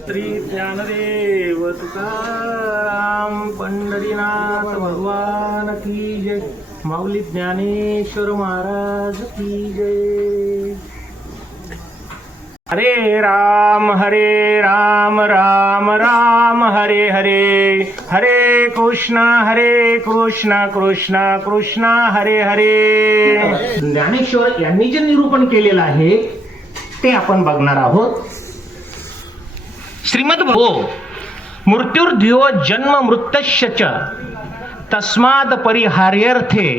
श्री ज्ञानदेव तुकाराम पंढरीनाथ भगवान की जय. माऊली ज्ञानेश्वर महाराज की जय. हरे राम राम राम हरे हरे, हरे कृष्ण कृष्ण कृष्ण हरे हरे. ज्ञानेश्वर यांनी जे निरूपण केलेलं आहे ते आपण बघणार आहोत. श्रीमद मृत्युर्ध्यो जन्म मृत्यश्च तस्माद परिहार्यर्थे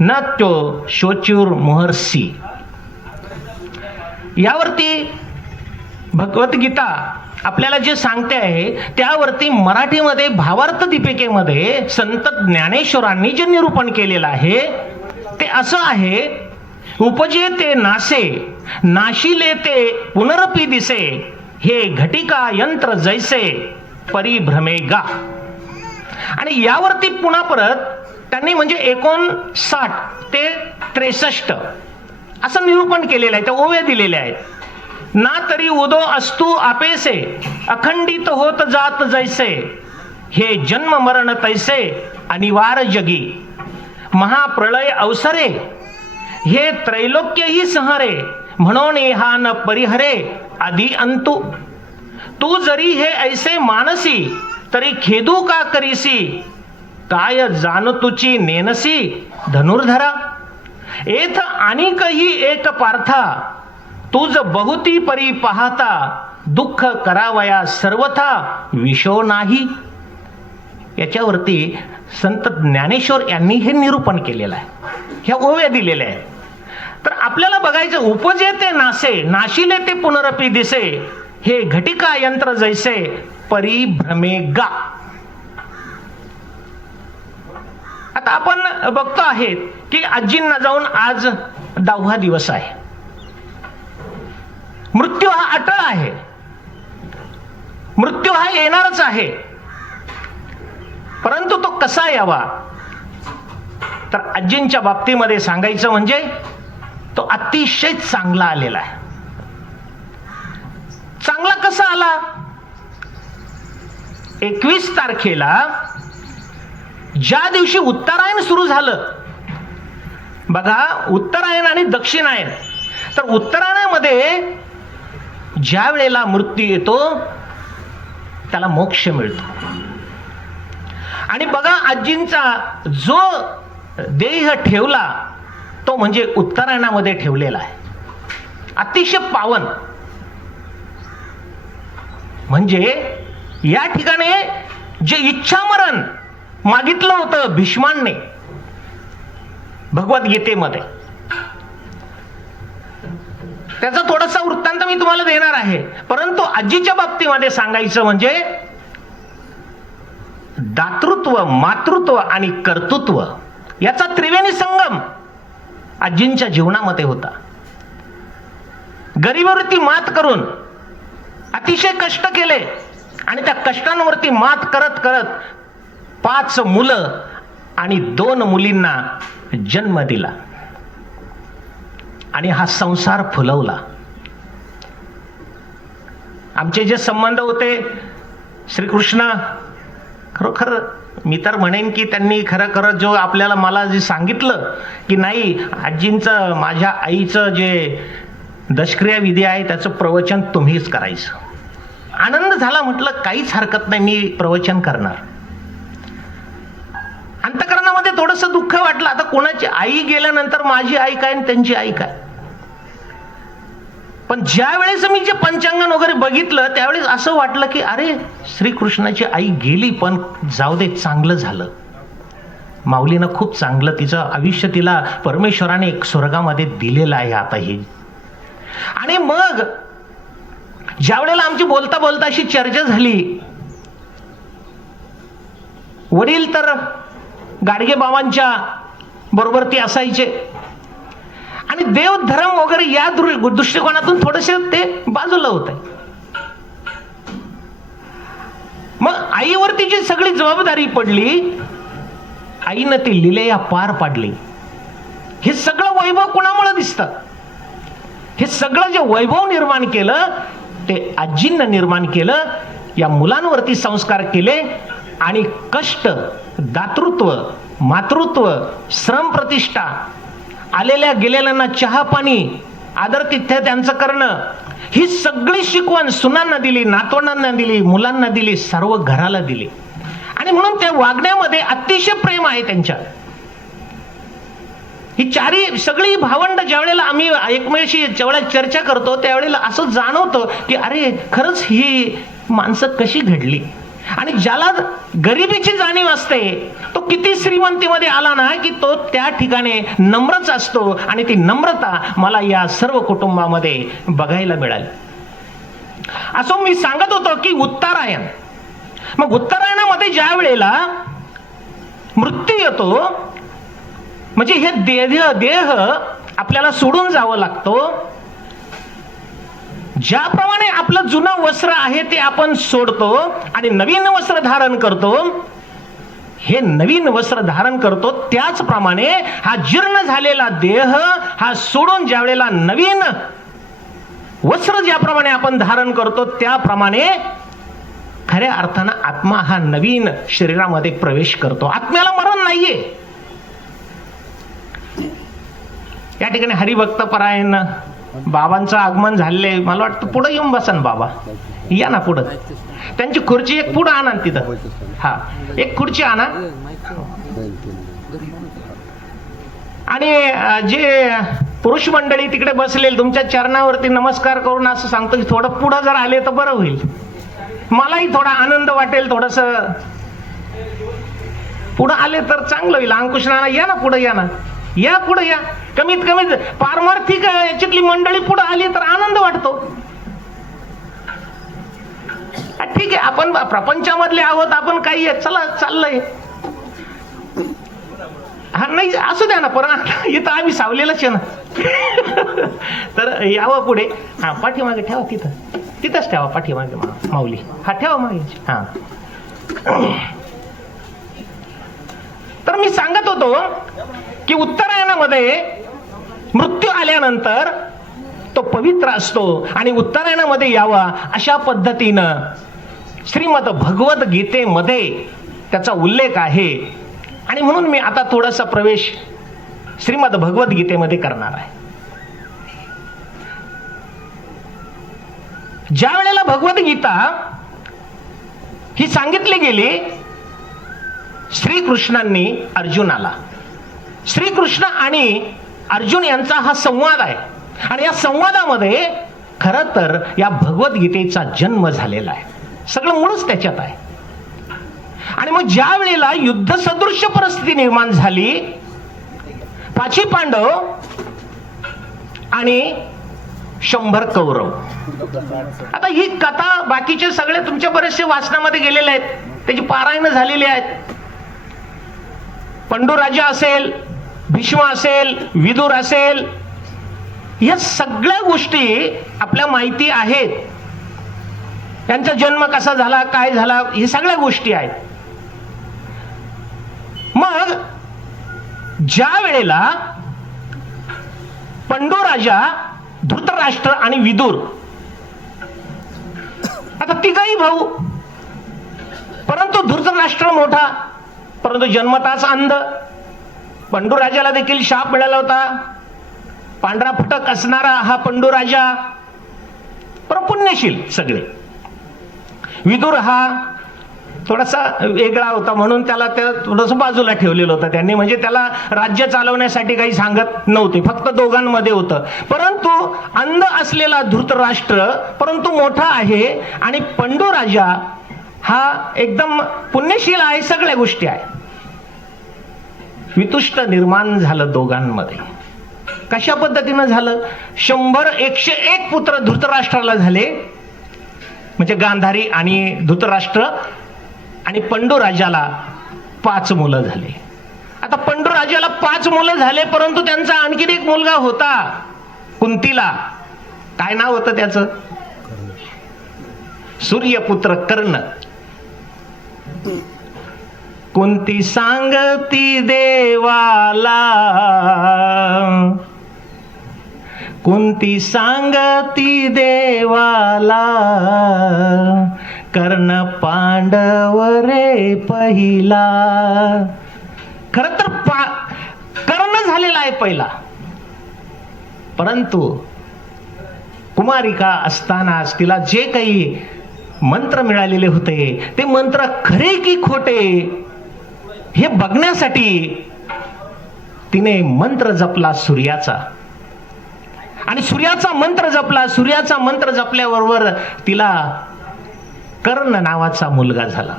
न तो शोचिर्मुहर्षी. यावरती भगवद्गीता आपल्याला जे सांगते आहे त्यावरती मराठीमध्ये भावार्थ दीपिकेमध्ये संत ज्ञानेश्वरांनी जे निरूपण केलेलं आहे ते असं आहे. उपजे ते नासे, नाशिले ते पुनरपी दिसे, हे घटिका यंत्र जैसे परिभ्रमेगा. आणि यावरती पुन्हा परत त्यांनी म्हणजे 59 ते 63 असं निरूपण केलेलं आहे. त्या ओव्या दिलेल्या आहेत. ना तरी उदो असतू आपेसे, अखंडित होत जात जैसे, हे जन्म मरण तैसे अनिवार्य जगी, महाप्रलय अवसरे, हे त्रैलोक्य ही संहरे, म्हणून हा न परिहरे आधी अंतु. तू जरी हे ऐसे मानसी, तरी खेदू का करीसी, काय जाण तुची नेनसी धनुर्धरा. एथ अनिकही एक पार्था, तुझ बहुती परी पाहता, दुःख करावया सर्वथा विशो नाही. याच्यावरती संत ज्ञानेश्वर यांनी हे निरूपण केलेलं आहे. ह्या ओव्या दिलेल्या आहेत. तर आपल्याला बघायचं, उपजे ते नासे, नाशिले ते पुनरपी दिसे, हे घटिका यंत्र जैसे परिभ्रमेगा. आता आपण बघतो आहेत की आजींना जाऊन आज 10वा दिवस आहे. मृत्यू हा अटळ आहे. मृत्यू हा येणारच आहे. परंतु तो कसा यावा, तर आजींच्या बाबतीमध्ये सांगायचं म्हणजे तो अतिशय चांगला आलेला आहे. चांगला कसा आला? 21 तारखेला ज्या दिवशी उत्तरायण सुरू झालं बघा, उत्तरायण आणि दक्षिणायन. तर उत्तरायणामध्ये ज्या वेळेला मृत्यू येतो त्याला मोक्ष मिळतो. आणि बघा, आजींचा जो देह ठेवला तो म्हणजे उत्तरायणामध्ये ठेवलेला आहे. अतिशय पावन. म्हणजे या ठिकाणी जे इच्छामरण मागितलं होतं भीष्मांनी भगवद्गीतेमध्ये, त्याचा थोडासा वृत्तांत मी तुम्हाला देणार आहे. परंतु आजीच्या बाबतीमध्ये सांगायचं म्हणजे दातृत्व, मातृत्व आणि कर्तृत्व याचा त्रिवेणी संगम आजींच्या जीवनामध्ये होता. गरिबीवरती मात करून अतिशय कष्ट केले आणि त्या कष्टांवरती मात करत करत 5 मुलं आणि 2 मुलींना जन्म दिला आणि हा संसार फुलवला. आमचे जे संबंध होते श्रीकृष्ण, खरोखर मी तर म्हणेन की त्यांनी खरं जो आपल्याला मला जे सांगितलं की नाही, आजींचं माझ्या आईचं जे दशक्रिया विधी आहे त्याचं प्रवचन तुम्हीच करायचं. आनंद झाला. म्हटलं काहीच हरकत नाही, मी प्रवचन करणार. अंतकरणामध्ये थोडंसं दुःख वाटलं. आता कोणाची आई गेल्यानंतर माझी आई काय आणि त्यांची आई काय. पण ज्या वेळेस मी जे पंचांगण वगैरे बघितलं त्यावेळेस असं वाटलं की अरे, श्रीकृष्णाची आई गेली पण जाऊ दे, चांगलं झालं. माऊलीनं खूप चांगलं तिचं आयुष्य तिला परमेश्वराने एक स्वर्गामध्ये दिलेलं आहे आता हे. आणि मग ज्या वेळेला आमची बोलता बोलता अशी चर्चा झाली, वडील तर गाडगे बाबांच्या बरोबर ते असायचे आणि देव धर्म वगैरे या दृष्टिकोनातून थोडेसे ते बाजूला होते. मग आईवरती जी सगळी जबाबदारी पडली, आईनं ती लीलेया पार पाडली. हे सगळं वैभव कोणामुळे दिसतं? हे सगळं जे वैभव निर्माण केलं ते आजींना निर्माण केलं, या मुलांवरती संस्कार केले आणि कष्ट, दातृत्व, मातृत्व, श्रम प्रतिष्ठा, आलेल्या गेलेल्यांना चहा पाणी, आदरातिथ्य त्यांचं करणं, ही सगळी शिकवण सुनांना दिली, नातवंडांना दिली, मुलांना दिली, सर्व घराला दिली. आणि म्हणून त्या वागण्यामध्ये अतिशय प्रेम आहे त्यांच्या. ही चारी सगळी भावंड ज्यावेळेला आम्ही एकमेकांशी ज्यावेळेला चर्चा करतो त्यावेळेला असं जाणवतं की अरे खरंच ही माणसं कशी घडली. आणि ज्याला गरिबीची जाणीव असते तो किती श्रीमंतीमध्ये आला ना की तो त्या ठिकाणी नम्रच असतो. आणि ती नम्रता मला या सर्व कुटुंबामध्ये बघायला मिळाली. असं मी सांगत होतो की उत्तरायण, मग उत्तरायणामध्ये ज्या वेळेला मृत्यू येतो म्हणजे हे देह आपल्याला सोडून जावं लागतो. ज्याप्रमाणे आपलं जुनं वस्त्र आहे ते आपण सोडतो आणि नवीन वस्त्र धारण करतो, हे नवीन वस्त्र धारण करतो त्याचप्रमाणे हा जीर्ण झालेला देह हा सोडून ज्या वेळेला नवीन वस्त्र ज्याप्रमाणे आपण धारण करतो त्याप्रमाणे खऱ्या अर्थानं आत्मा हा नवीन शरीरामध्ये प्रवेश करतो. आत्म्याला मरण नाहीये. या ठिकाणी हरिभक्त परायण बाबांचं आगमन झाले, मला वाटतं पुढे येऊन बसा ना बाबा, या ना पुढं. त्यांची खुर्ची एक पुढं आणा तिथं, हा एक खुर्ची आणा. आणि जे पुरुष मंडळी तिकडे बसलेले तुमच्या चरणावरती नमस्कार करून असं सांगतो की थोडं पुढं जर आले तर बरं होईल, मलाही थोडा आनंद वाटेल. थोडस पुढं आले तर चांगलं होईल. अंकुश नाना या ना पुढं, या ना, या पुढं या. कमीत कमी पारमार्थिक याच्यातली मंडळी पुढे आली तर आनंद वाटतो. ठीक आहे, आपण प्रपंचामधले आहोत, आपण काही चला चाललंय, हा नाही असू द्या ना, पण इथं आम्ही सावलेलंच आहे ना. तर यावं पुढे, हा पाठीमागे ठेवा, तिथंच ठेवा पाठीमागे माऊली, हा ठेवा मागे, हा. तर मी सांगत होतो की उत्तरायणामध्ये मृत्यू आल्यानंतर तो पवित्र असतो आणि उत्तरायणामध्ये यावा अशा पद्धतीनं श्रीमद भगवत गीतेमध्ये त्याचा उल्लेख आहे. आणि म्हणून मी आता थोडासा प्रवेश श्रीमद भगवत गीतेमध्ये करणार आहे. ज्या वेळेला भगवत गीता ही सांगितली गेली श्रीकृष्णांनी अर्जुनाला, श्रीकृष्ण आणि अर्जुन यांचा हा संवाद आहे. आणि या संवादामध्ये खरं तर या भगवद्गीतेचा जन्म झालेला आहे. सगळं मूळच त्याच्यात आहे. आणि मग ज्या वेळेला युद्ध सदृश्य परिस्थिती निर्माण झाली, 5 पांडव आणि 100 कौरव. आता ही कथा बाकीचे सगळे तुमच्या बरेचसे वाचनामध्ये गेलेले आहेत, त्याची पारायण झालेली आहेत. पंडूराजा असेल, भीष्म असेल, विदुर असेल, या सगळ्या गोष्टी आपल्या माहिती आहेत. त्यांचा जन्म कसा झाला, काय झाला, हे सगळ्या गोष्टी आहेत. मग ज्या वेळेला पंडूराजा, धृतराष्ट्र आणि विदुर, आता तिघही भाऊ, परंतु धृतराष्ट्र मोठा, परंतु जन्मताच अंध. पंडूराजाला देखील शाप मिळाला होता, पांढरा फटक असणारा हा पंडूराजा, पण पुण्यशील सगळे. विदुर हा थोडासा वेगळा होता म्हणून त्याला थोडस बाजूला ठेवलेलं होतं त्यांनी, म्हणजे त्याला राज्य चालवण्यासाठी काही सांगत नव्हते, फक्त दोघांमध्ये होतं. परंतु अंध असलेला धृतराष्ट्र परंतु मोठा आहे आणि पंडूराजा हा एकदम पुण्यशील आहे, सगळ्या गोष्टी आहेत. वितुष्ट निर्माण झालं दोघांमध्ये. कशा पद्धतीनं झालं? 101 पुत्र धृतराष्ट्राला झाले, म्हणजे गांधारी आणि धृतराष्ट्र, आणि पंडूराजाला 5 मुलं झाले. आता पंडूराजाला 5 मुलं झाले, परंतु त्यांचा आणखीन एक मुलगा होता कुंतीला. काय नाव होतं त्याचं? सूर्यपुत्र कर्ण. कुंती सांगती देवाला, कुंती सांगती देवाला, कर्ण पांडव रे पहिला. खर तर कर्ण झालेला आहे पहिला, परंतु कुमारिका असतानाच तिला जे काही मंत्र मिळालेले होते ते मंत्र खरे की खोटे हे बघण्यासाठी तिने मंत्र जपला सूर्याचा. आणि सूर्याचा मंत्र जपला. सूर्याचा मंत्र जपल्याबरोबर तिला कर्ण नावाचा मुलगा झाला.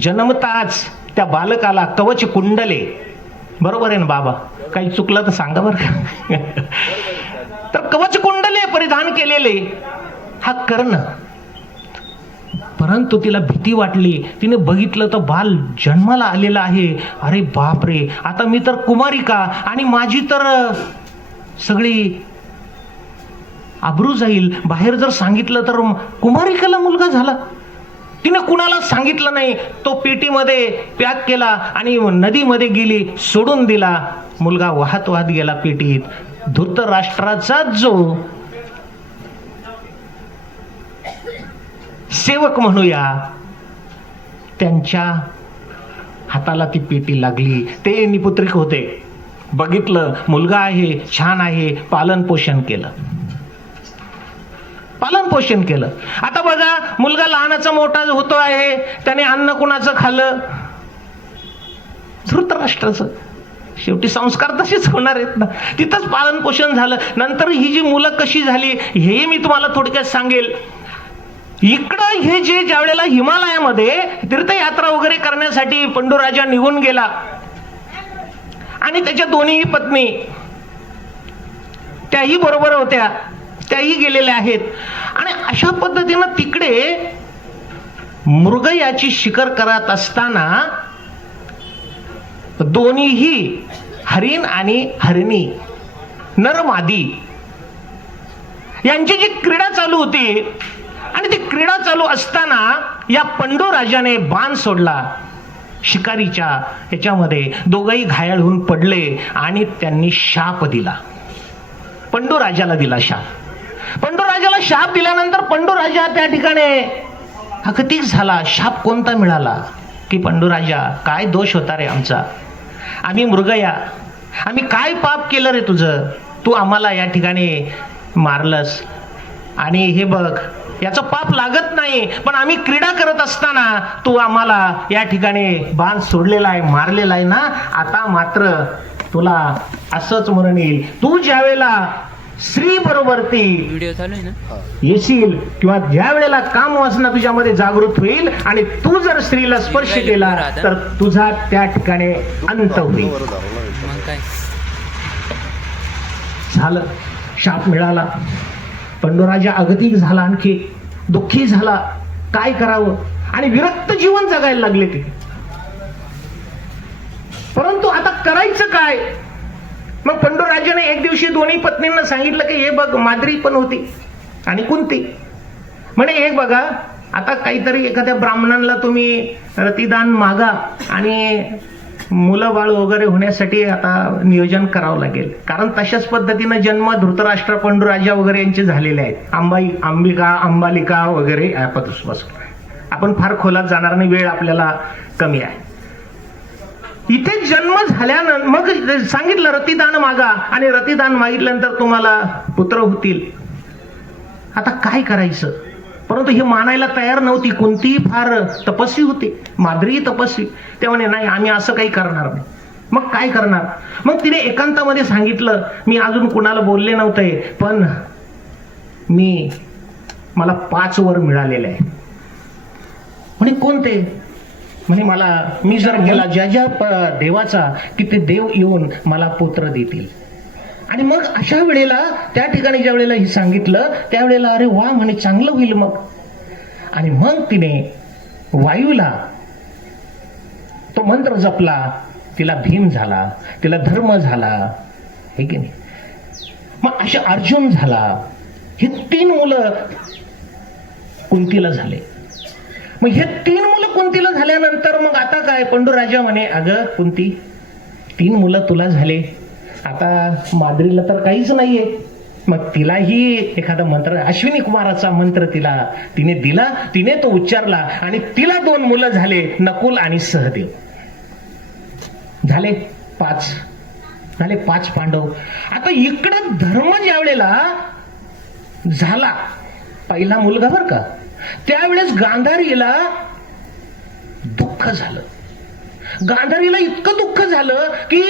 जन्मताच त्या बालकाला कवच कुंडले, बरोबर आहे ना बाबा, काही चुकलं तर सांगा बरं का. तर कवच कुंडले परिधान केलेले हा कर्ण. परंतु तिला भीती वाटली. तिने बघितलं तर बाल जन्माला आलेला आहे. अरे बाप रे, आता मी तर कुमारिका आणि माझी तर सगळी आबरू जाईल. बाहेर जर सांगितलं तर कुमारिकेला मुलगा झाला. तिने कुणाला सांगितलं नाही. तो पेटीमध्ये पॅक केला आणि नदीमध्ये गेली, सोडून दिला. मुलगा वाहत वाहत गेला पेटीत. धृतराष्ट्राचा जो सेवक म्हणूया, त्यांच्या हाताला ती पेटी लागली. ते निपुत्रिक होते. बघितलं मुलगा आहे, छान आहे, पालन पोषण केलं. पालन पोषण केलं. आता बघा, मुलगा लहानाचा मोठा होतो आहे, त्याने अन्न कुणाचं खाल्लं? धृतराष्ट्राचं. शेवटी संस्कार तसेच होणार आहेत ना. तिथंच पालन पोषण झालं. नंतर ही जी मुलं कशी झाली हे मी तुम्हाला थोडक्यात सांगेल. इकडं हे जे ज्या वेळेला हिमालयामध्ये तीर्थयात्रा वगैरे करण्यासाठी पंडूराजा निघून गेला आणि त्याच्या दोन्ही पत्नी त्याही बरोबर होत्या, त्याही गेलेल्या आहेत. आणि अशा पद्धतीनं तिकडे मृगयाची शिकार करत असताना दोन्हीही हरिण आणि हरिणी, नर मादी यांची जी क्रीडा चालू होती, आणि ती क्रीडा चालू असताना या पंडूराजाने बाण सोडला शिकारीच्या ह्याच्यामध्ये. दोघंही घायल होऊन पडले आणि त्यांनी शाप दिला. पंडूराजाला दिला शाप. पंडूराजाला शाप दिल्यानंतर पंडूराजा त्या ठिकाणी हकतीक झाला. शाप कोणता मिळाला की पंडूराजा, काय दोष होता रे आमचा? आम्ही मृगया, आम्ही काय पाप केलं रे तुझं? तू आम्हाला या ठिकाणी मारलंस. आणि हे बघ, याचं पाप लागत नाही, पण आम्ही क्रीडा करत असताना तू आम्हाला या ठिकाणी बाण सोडलेला आहे, मारलेला आहे ना. आता मात्र तुला असंच मरण येईल. तू ज्या वेळेला स्त्री बरोबरती व्हिडिओ चालू आहे ना येशील, किंवा ज्या वेळेला काम वासना तुझ्यामध्ये जागृत होईल आणि तू जर स्त्रीला स्पर्श केला तर तुझा त्या ठिकाणी अंत होईल. मग काय झालं, शाप मिळाला. पंडूराजा अगतिक झाला, आणखी दुःखी झाला. काय करावं? आणि विरक्त जीवन जगायला लागले ते. परंतु आता करायचं काय? मग पंडूराजाने एक दिवशी दोन्ही पत्नींना सांगितलं की हे बघ, माद्री पण होती आणि कुंती म्हणे, एक बघा, आता काहीतरी एखाद्या ब्राह्मणांना तुम्ही रतिदान मागा आणि मुलं बाळ वगैरे होण्यासाठी आता नियोजन करावं लागेल. कारण तशाच पद्धतीनं जन्म धृतराष्ट्र, पंडूराजा वगैरे यांचे झालेले आहेत. अंबिका, अंबालिका वगैरे आपण फार खोलात जाणार नाही, वेळ आपल्याला कमी आहे. इथे जन्म झाल्यानंतर मग सांगितलं रतिदान मागा, आणि रतिदान मागितल्यानंतर तुम्हाला पुत्र होतील. आता काय करायचं? परंतु हे मानायला तयार नव्हती. कोणतीही फार तपस्वी होती, माद्री तपस्वी. ते म्हणे नाही, आम्ही असं काही करणार नाही. मग काय करणार? मग तिने एकांतामध्ये सांगितलं, मी अजून कुणाला बोलले नव्हते, पण मला 5 वर मिळालेले आहे. म्हणे कोणते? म्हणे मी जर गेला ज्या देवाचा की ते देव येऊन मला पुत्र देतील. आणि मग अशा वेळेला त्या ठिकाणी ज्या वेळेला हे सांगितलं त्यावेळेला अरे वा म्हणे, चांगलं होईल मग. आणि मग तिने वायूला तो मंत्र जपला. तिला भीम झाला, तिला धर्म झाला, हे की नाही. मग अशा अर्जुन झाला. हे 3 मुलं कुंतीला झाले. मग हे 3 मुलं कुंतीला झाल्यानंतर मग आता काय? पंडूराजा म्हणे, अगं कुंती, 3 मुलं तुला झाले, आता माद्रीला तर काहीच नाहीये, मग तिलाही एखादा मंत्र, अश्विनी कुमाराचा मंत्र तिने दिला, तिने तो उच्चारला आणि तिला 2 मुलं झाले, नकुल आणि सहदेव. झाले 5 पांडव. आता इकडं धर्म ज्या वेळेला झाला, पहिला मुलगा बर का, त्यावेळेस गांधारीला दुःख झालं. गांधारीला इतकं दुःख झालं की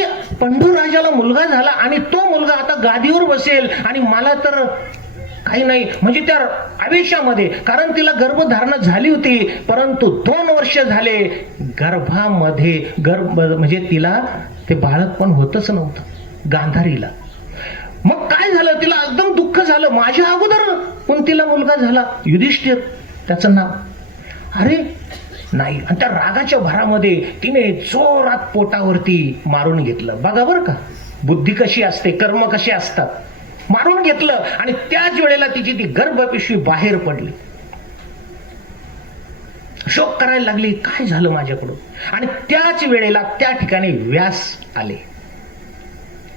पंडू राजाला मुलगा झाला आणि तो मुलगा आता गादीवर बसेल आणि मला तर काही नाही, म्हणजे त्या आवेशामध्ये, कारण तिला गर्भधारणा झाली होती, परंतु 2 वर्ष झाले गर्भामध्ये म्हणजे तिला ते बाळक पण होतच नव्हतं गांधारीला. मग काय झालं, तिला एकदम दुःख झालं. माझ्या अगोदर कुंतीला मुलगा झाला, युधिष्ठिर त्याचं नाव. अरे नाही, आणि त्या रागाच्या भरामध्ये तिने जोरात पोटावरती मारून घेतलं. बघा बरं का बुद्धी कशी असते, कर्म कशी असतात. मारून घेतलं आणि त्याच वेळेला तिची ती गर्भपिशवी बाहेर पडली. शोक करायला लागली, काय झालं माझ्याकडून. आणि त्याच वेळेला त्या ठिकाणी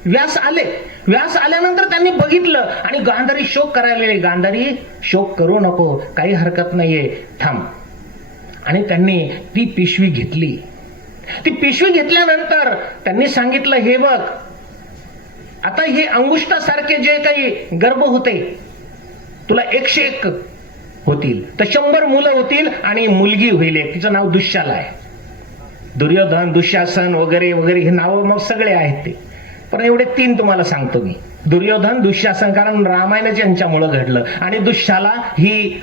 व्यास आल्यानंतर त्यांनी बघितलं आणि गांधारी शोक करायला लागली. गांधारी शोक करू नको, काही हरकत नाहीये, थांब. आणि त्यांनी ती पिशवी घेतली. ती पिशवी घेतल्यानंतर त्यांनी सांगितलं, हे बघ, आता हे अंगुष्ठासारखे जे काही गर्भ होते, तुला 101 होतील, तर 100 मुलं होतील आणि मुलगी होईल. तिचं नाव दुःशाला आहे. दुर्योधन, दुःशासन वगैरे वगैरे हे नाव मग सगळे आहेत ते, पण एवढे 3 तुम्हाला सांगतो मी. दुर्योधन, दुःशासन, कारण रामायणच यांच्यामुळं घडलं, आणि दुःशाला ही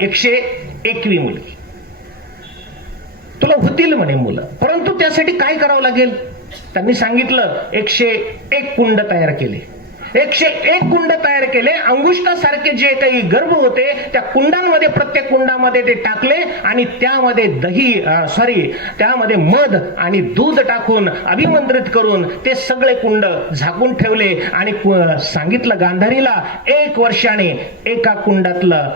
101वी मुलगी. तुला होतील म्हणे मुलं, परंतु त्यासाठी काय करावं लागेल. त्यांनी सांगितलं 101 कुंड तयार केले. 101 कुंड तयार केले. अंगुष्ठासारखे जे काही गर्भ होते त्या कुंडांमध्ये, प्रत्येक कुंडामध्ये ते टाकले आणि त्यामध्ये त्यामध्ये मध आणि दूध टाकून अभिमंत्रित करून ते सगळे कुंड झाकून ठेवले आणि सांगितलं गांधारीला 1 वर्षाने एका कुंडातलं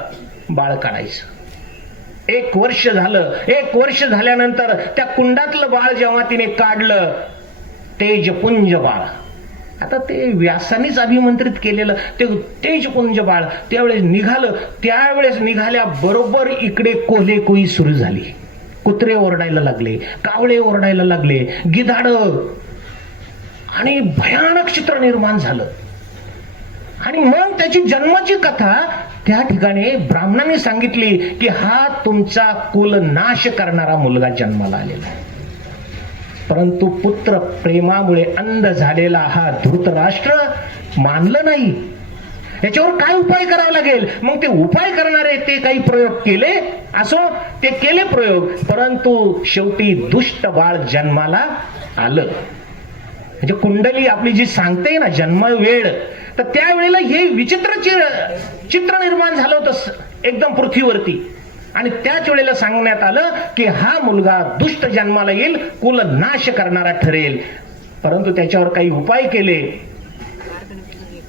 बाळ काढायचं. 1 वर्ष झालं. 1 वर्ष झाल्यानंतर त्या कुंडातलं बाळ जेव्हा तिने काढलं, तेजपुंज बाळ. आता ते व्यासानेच अभिमंत्रित केलेलं ते तेजपुंज बाळ त्यावेळेस निघालं. त्यावेळेस निघाल्याबरोबर इकडे कोल्हेकोई सुरू झाली. कुत्रे ओरडायला लागले, कावळे ओरडायला लागले, गिधाड, आणि भयानक चित्र निर्माण झालं. आणि मग त्याची जन्माची कथा त्या ठिकाणी ब्राह्मणांनी सांगितली की हा तुमचा कुल नाश करणारा मुलगा जन्माला आलेला आहे. परंतु पुत्र प्रेमामुळे अंध झालेला हा धृतराष्ट्र मानलं नाही. याच्यावर काय उपाय करावा लागेल. मग ते उपाय करणारे ते काही प्रयोग केले, असो ते केले प्रयोग, परंतु शेवटी दुष्ट बाळ जन्माला आलं. म्हणजे कुंडली आपली जी सांगते ना जन्म वेळ, तर त्यावेळेला हे विचित्र चित्र निर्माण झालं होतं एकदम पृथ्वीवरती. आणि त्याच वेळेला सांगण्यात आलं की हा मुलगा दुष्ट जन्माला येईल, कुल नाश करणारा ठरेल. परंतु त्याच्यावर काही उपाय केले,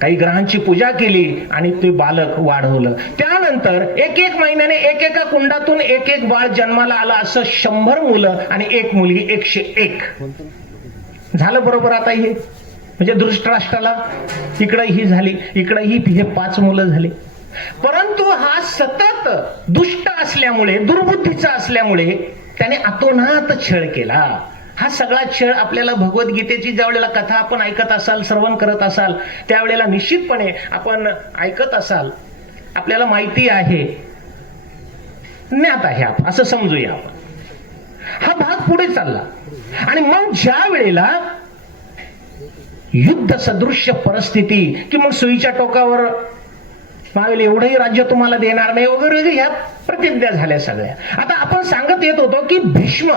काही ग्रहांची पूजा केली आणि ते बालक वाढवलं. त्यानंतर 1 महिन्याने एकेका कुंडातून 1 बाळ जन्माला आलं. असं 100 मुलं आणि 1 मुलगी, 101 झालं. बरोबर. आता हे म्हणजे धृतराष्ट्राला इकडं ही झाली, इकडं ही 5 मुलं झाली. परंतु हा सतत दुष्ट असल्यामुळे, दुर्बुद्धीचा असल्यामुळे त्याने अतोनात छळ केला. हा सगळा छळ आपल्याला भगवद्गीतेची ज्या वेळेला कथा आपण ऐकत असाल, श्रवण करत असाल, त्यावेळेला निश्चितपणे आपण ऐकत असाल, आपल्याला माहिती आहे, ज्ञात आहे, असं समजूया आपण. हा भाग पुढे चालला आणि मग ज्या वेळेला युद्ध सदृश्य परिस्थिती की मग सुईच्या टोकावर मावेल एवढंही राज्य तुम्हाला देणार नाही वगैरे ह्या प्रतिज्ञा झाल्या सगळ्या. आता आपण सांगत येत होतो की भीष्म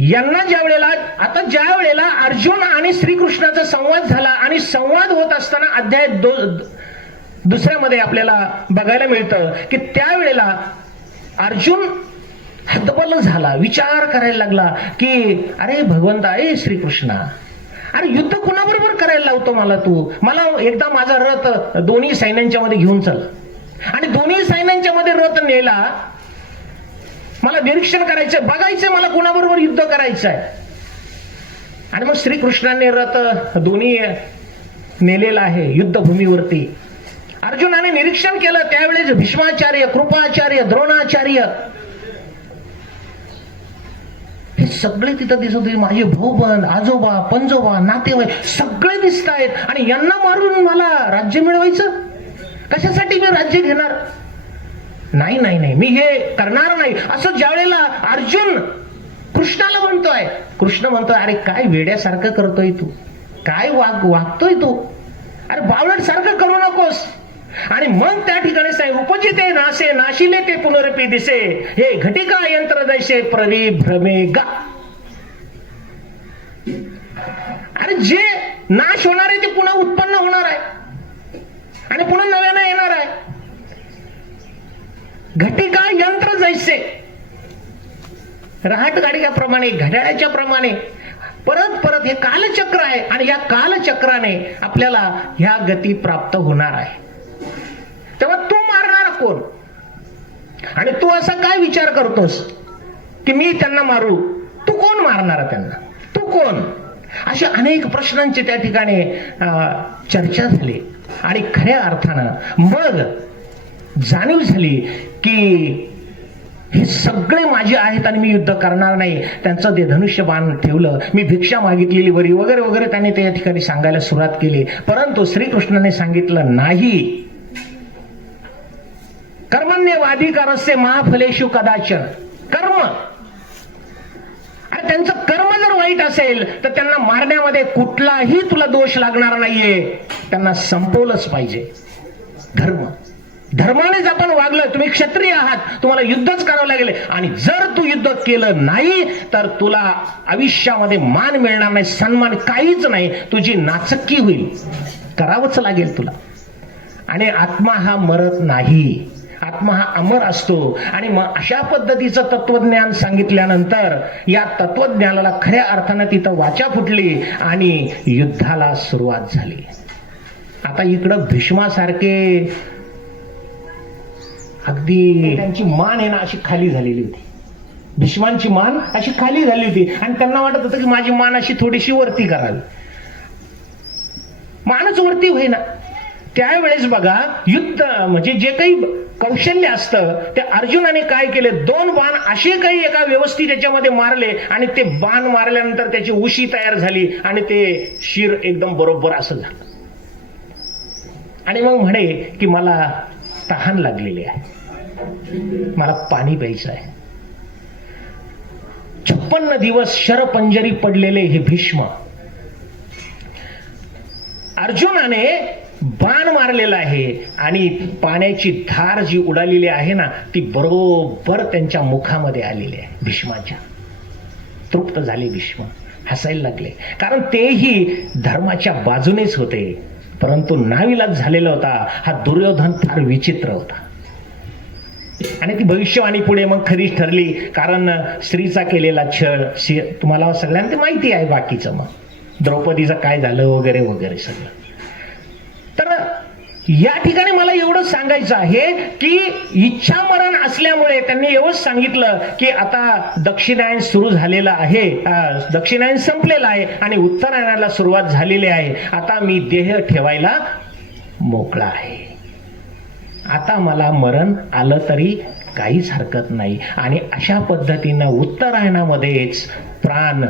यांना ज्या वेळेला अर्जुन आणि श्रीकृष्णाचा संवाद झाला आणि संवाद होत असताना अध्याय 2 आपल्याला बघायला मिळतं की त्यावेळेला अर्जुन हतबल झाला, विचार करायला लागला की अरे भगवंता, श्रीकृष्णा, अरे युद्ध कुणाबरोबर करायला लावतो मला तू. मला एकदा माझा रथ दोन्ही सैन्यांच्या मध्ये घेऊन चल. आणि दोन्ही सैन्यांच्या मध्ये रथ नेला मला निरीक्षण करायचंय, बघायचंय मला कोणाबरोबर युद्ध करायचं आहे. आणि मग श्रीकृष्णाने रथ दोन्ही नेलेला आहे युद्धभूमीवरती. अर्जुनाने निरीक्षण केलं, त्यावेळेस भीष्माचार्य, कृपाचार्य, द्रोणाचार्य हे सगळे तिथं दिसत होते. माझे भाऊबंद, आजोबा, पंजोबा, नातेवाईक सगळे दिसत आहेत. आणि यांना मारून मला राज्य मिळवायचं? कशासाठी मी राज्य घेणार? नाही नाही नाही, मी हे करणार नाही. असं ज्या वेळेला अर्जुन कृष्णाला म्हणतोय, कृष्ण म्हणतोय, अरे काय वेड्यासारखं करतोय तू, काय वागतोय तू, अरे बावळट सारखं करू नकोस. आणि मग त्या ठिकाणी सांग, उपजिते नासे नाशिले ते पुनरपी दिसे, हे घटिका यंत्र दैसे प्रवी भ्रमे गा. अरे जे नाश होणार आहे ते पुन्हा उत्पन्न होणार आहे आणि पुन्हा नव्याने येणार आहे. घटिका यंत्र जैसे, राहट गाडीप्रमाणे, घड्याळाच्या प्रमाणे परत परत हे कालचक्र आहे. आणि या कालचक्राने आपल्याला ह्या गती प्राप्त होणार आहे. तेव्हा तू मारणार कोण? आणि तू असा काय विचार करतोस की मी त्यांना मारू? तू कोण मारणार त्यांना? तू कोण? अशा अनेक प्रश्नांची त्या ठिकाणी चर्चा झाली. आणि खऱ्या अर्थानं मग जाणीव झाली की हे सगळे माझे आहेत आणि मी युद्ध करणार नाही. त्यांचं ते धनुष्यबाण ठेवलं, मी भिक्षा मागितलेली बरी वगैरे वगैरे त्याने त्या ठिकाणी सांगायला सुरुवात केली. परंतु श्रीकृष्णाने सांगितलं नाही. कर्मण्यवाधिकारस्य महाफलेषु कदाचन. कर्म, आणि त्यांचं कर्म जर वाईट असेल तर त्यांना मारण्यामध्ये कुठलाही तुला दोष लागणार नाहीये. त्यांना संपवलंच पाहिजे. धर्म, धर्मानेच आपण वागलं. तुम्ही क्षत्रिय आहात, तुम्हाला युद्धच करावं लागेल. आणि जर तू युद्ध केलं नाही तर तुला आयुष्यामध्ये मान मिळणार नाही, सन्मान काहीच नाही, तुझी नाचक्की होईल. करावंच लागेल तुला. आणि आत्मा हा मरत नाही, आत्मा हा अमर असतो. आणि मग अशा पद्धतीचं तत्वज्ञान सांगितल्यानंतर या तत्वज्ञानाला खऱ्या अर्थानं तिथं वाचा फुटली आणि युद्धाला सुरुवात झाली. आता इकडं भीष्मासारखे अगदी त्यांची मान आहे ना अशी खाली झालेली होती. भीष्मांची मान अशी खाली झाली होती आणि त्यांना वाटत होतं की माझी मान अशी थोडीशी वरती करावी. मानच वरती होईना. त्यावेळेस बघा, युद्ध म्हणजे जे काही कौशल्य असतं ते अर्जुनाने काय केले, 2 बाण असे काही एका व्यवस्थित त्याच्यामध्ये मारले आणि ते बाण मारल्यानंतर त्याची उशी तयार झाली आणि ते शिर एकदम बरोबर असं झालं. आणि मग म्हणे की मला तहान लागलेली आहे, मला पाणी प्यायचं आहे. 56 दिवस शरपंजरी पडलेले हे भीष्म. अर्जुनाने बाण मारलेला आहे आणि पाण्याची धार जी उडालेली आहे ना ती बरोबर त्यांच्या मुखामध्ये आलेली आहे. भीष्माच्या तृप्त झाले भीष्म, हसायला लागले. कारण तेही धर्माच्या बाजूनेच होते. परंतु नाविलाज झालेला होता हा दुर्योधन फार विचित्र होता. आणि ती भविष्यवाणी पुढे मग खरीच ठरली. कारण स्त्रीचा केलेला छळ तुम्हाला सगळ्यांना माहिती आहे. बाकीचं मग द्रौपदीचं काय झालं वगैरे वगैरे सगळं. तर या ठिकाणी मला एवढंच सांगायचं आहे की इच्छा मरण असल्यामुळे त्यांनी एवढंच सांगितलं की आता दक्षिणायन सुरू झालेलं आहे, दक्षिणायन संपलेलं आहे आणि उत्तरायणाला सुरुवात झालेली आहे. आता मी देह ठेवायला मोकळा आहे. आता मला मरण आलं तरी काहीच हरकत नाही. आणि अशा पद्धतीनं उत्तरायणामध्येच प्राण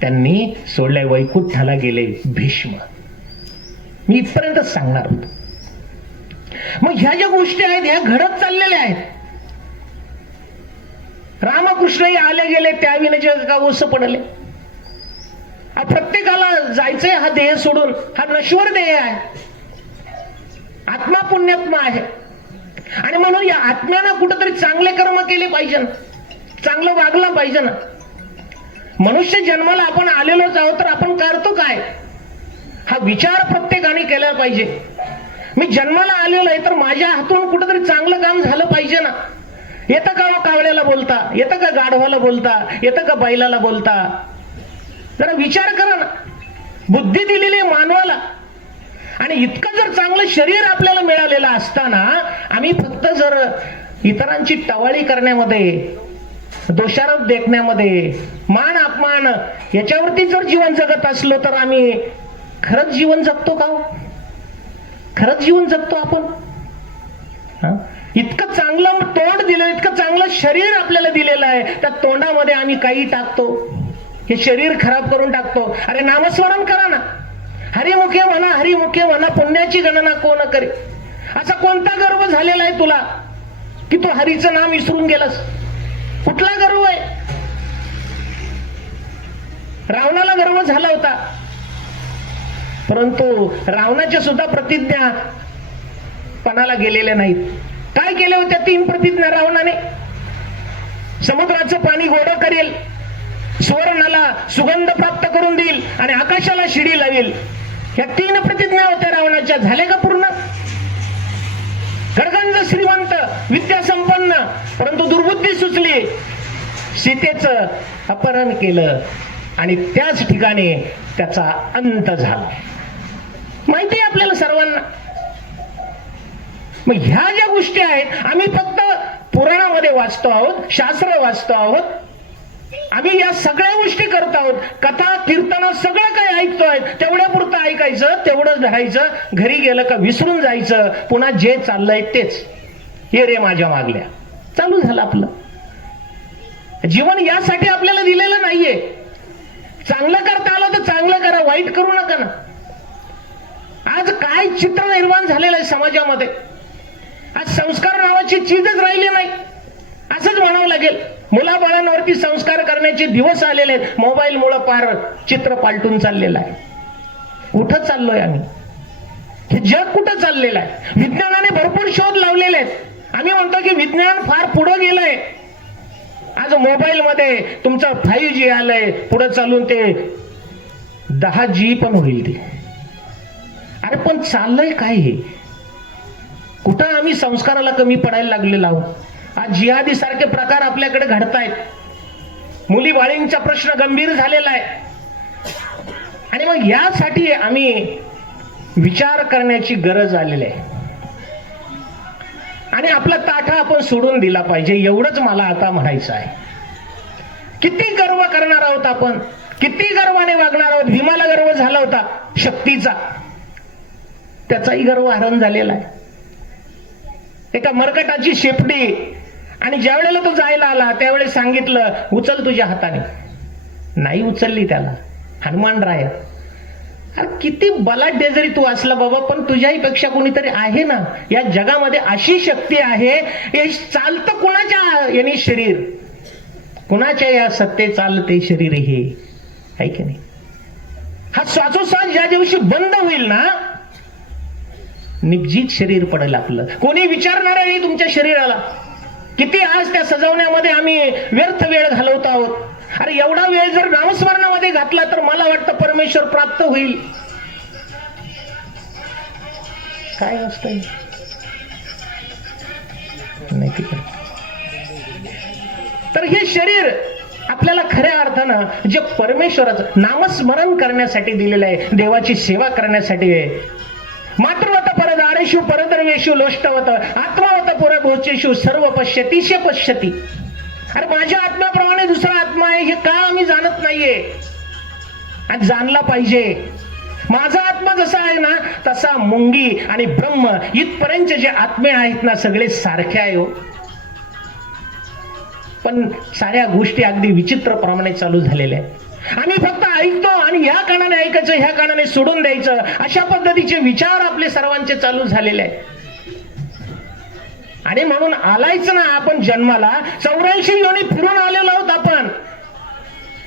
त्यांनी सोडले, वैकुंठाला गेले भीष्म. मी इथपर्यंतच सांगणार होतो. मग ह्या ज्या गोष्टी आहेत ह्या घडत चाललेल्या आहेत. रामकृष्णही आले गेले त्या विनेचे का ओस पडले. प्रत्येकाला जायचंय हा देह सोडून. हा नश्वर देह आहे, आत्मा पुण्यात्मा आहे. आणि म्हणून या आत्म्यानं कुठेतरी चांगले कर्म केले पाहिजे ना, चांगलं वागलं पाहिजे ना. मनुष्य जन्माला आपण आलेलोच आहोत तर आपण करतो काय हा विचार प्रत्येकाने केला पाहिजे. मी जन्माला आलेलो आहे तर माझ्या हातून कुठेतरी चांगलं काम झालं पाहिजे ना. येतं का कावळ्याला बोलता, येतं का गाढवाला बोलता, येतं का बैलाला बोलता? जरा विचार करा ना. बुद्धी दिलेली आहे मानवाला आणि इतकं जर चांगलं शरीर आपल्याला मिळालेलं असताना आम्ही फक्त जर इतरांची टवाळी करण्यामध्ये दोषारोप देखण्यामध्ये, मान अपमान याच्यावरती जर जीवन जगत असलो तर आम्ही खरंच जीवन जगतो का? खरंच जीवन जगतो आपण? इतकं चांगलं तोंड दिलं, इतकं चांगलं शरीर आपल्याला दिलेलं आहे, त्या तोंडामध्ये आम्ही काही टाकतो, हे शरीर खराब करून टाकतो. अरे नामस्मरण करा ना, हरिमुखे म्हणा, हरिमुखे म्हणा, पुण्याची गणना कोण करे. असा कोणता गर्व झालेला आहे तुला की तू हरीचं नाम विसरून गेलास? कुठला गर्व आहे? रावणाला गर्व झाला होता, परंतु रावणाच्या सुद्धा प्रतिज्ञा पणाला गेलेल्या नाहीत. काय केल्या होत्या 3 प्रतिज्ञा रावणाने? समुद्राचं पाणी गोडं करेल, सुवर्णाला सुगंध प्राप्त करून देईल आणि आकाशाला शिडी लावेल. ह्या 3 प्रतिज्ञा होत्या रावणाच्या. झाले का पूर्ण? गडगंज श्रीमंत, विद्यासंपन्न, परंतु दुर्बुद्धी सुचली, सीतेचं अपहरण केलं आणि त्याच ठिकाणी त्याचा अंत झाला. माहिती आहे आपल्याला सर्वांना. मग ह्या ज्या गोष्टी आहेत, आम्ही फक्त पुराणामध्ये वाचतो आहोत, शास्त्र वाचतो आहोत, आम्ही या सगळ्या गोष्टी करत आहोत, कथा कीर्तन सगळं काही ऐकतोय, तेवढ्या पुरतं ऐकायचं, तेवढंच धरायचं, घरी गेलं का विसरून जायचं, पुन्हा जे चाललंय तेच, ये रे माझ्या मागल्या, चालू झालं आपलं जीवन. यासाठी आपल्याला दिलेलं नाहीये. चांगलं करता आलं तर चांगलं करा, वाईट करू नका ना. आज काय चित्र निर्माण झालेलं आहे समाजामध्ये. आज संस्कार नावाची चीजच राहिली नाही, असंच म्हणावं लागेल. मुलाबाळांवरती संस्कार करण्याचे दिवस आलेले आहेत. मोबाईल मुळे फार चित्र पालटून चाललेलं आहे. कुठं चाललोय आम्ही? हे जग कुठं चाललेलं आहे? विज्ञानाने भरपूर शोध लावलेले आहेत. आम्ही म्हणतो की विज्ञान फार पुढे गेलंय. आज मोबाईल मध्ये तुमचं 5G आलंय, पुढे चालून ते 10G पण होईल ते. अरे पण चाललंय काय हे? कुठं आम्ही संस्काराला कमी पडायला लागलेलो आहोत? आज जिहादी सारखे प्रकार आपल्याकडे घडतायत. मुली बाळींचा प्रश्न गंभीर झालेला आहे. आणि मग यासाठी आम्ही विचार करण्याची गरज आलेली आहे आणि आपला ताठा आपण सोडून दिला पाहिजे, एवढंच मला आता म्हणायचं आहे. किती गर्व करणार आहोत आपण, किती गर्वाने वागणार आहोत. भीमाला गर्व झाला होता शक्तीचा, त्याचाही गर्व हरण झालेला आहे. एका मरकटाची शेपटी, आणि ज्या वेळेला तो जायला आला त्यावेळेस सांगितलं उचल तुझ्या हाताने, नाही उचलली त्याला. हनुमानराय, अरे किती बलाढ्य जरी तू असला बाबा, पण तुझ्याही पेक्षा कोणीतरी आहे ना या जगामध्ये, अशी शक्ती आहे. हे चालतं कुणाच्या याने शरीर, कुणाच्या या सत्ते चालते शरीर हे, आहे की नाही? हा श्वासोश्वास ज्या दिवशी बंद होईल ना, निपजीत शरीर पडेल आपलं. कोणी विचारणार नाही तुमच्या शरीराला. किती आज त्या सजवण्यामध्ये आम्ही व्यर्थ वेळ घालवतो आहोत. अरे एवढा वेळ जर नामस्मरणामध्ये घातला तर मला वाटतं परमेश्वर प्राप्त होईल. काय असतंय नाही ठीक आहे. तर हे शरीर आपल्याला खऱ्या अर्थानं जे परमेश्वराचं नामस्मरण करण्यासाठी दिलेलं आहे, देवाची सेवा करण्यासाठी आहे. मातृवत परदारेषु परद्रव्येषु लोष्टवत आत्मावत पुरभोचेषु सर्व पश्यतीश पश्यती. अरे माझ्या आत्म्याप्रमाणे दुसरा आत्मा आहे हे का आम्ही जाणत नाहीये? आणि जाणला पाहिजे. माझा आत्मा जसा आहे ना तसा मुंगी आणि ब्रह्म इथपर्यंत जे आत्मे आहेत ना सगळे सारखे आहे हो. पण साऱ्या गोष्टी अगदी विचित्र प्रमाणे चालू झालेल्या आहेत. आम्ही फक्त ऐकतो आणि ह्या कानाने ऐकायचं, ह्या कानाने सोडून द्यायचं, अशा पद्धतीचे विचार आपले सर्वांचे चालू झालेले आहेत. आणि म्हणून आलायच ना आपण जन्माला, 84 योनी फिरून आलेलो आहोत आपण.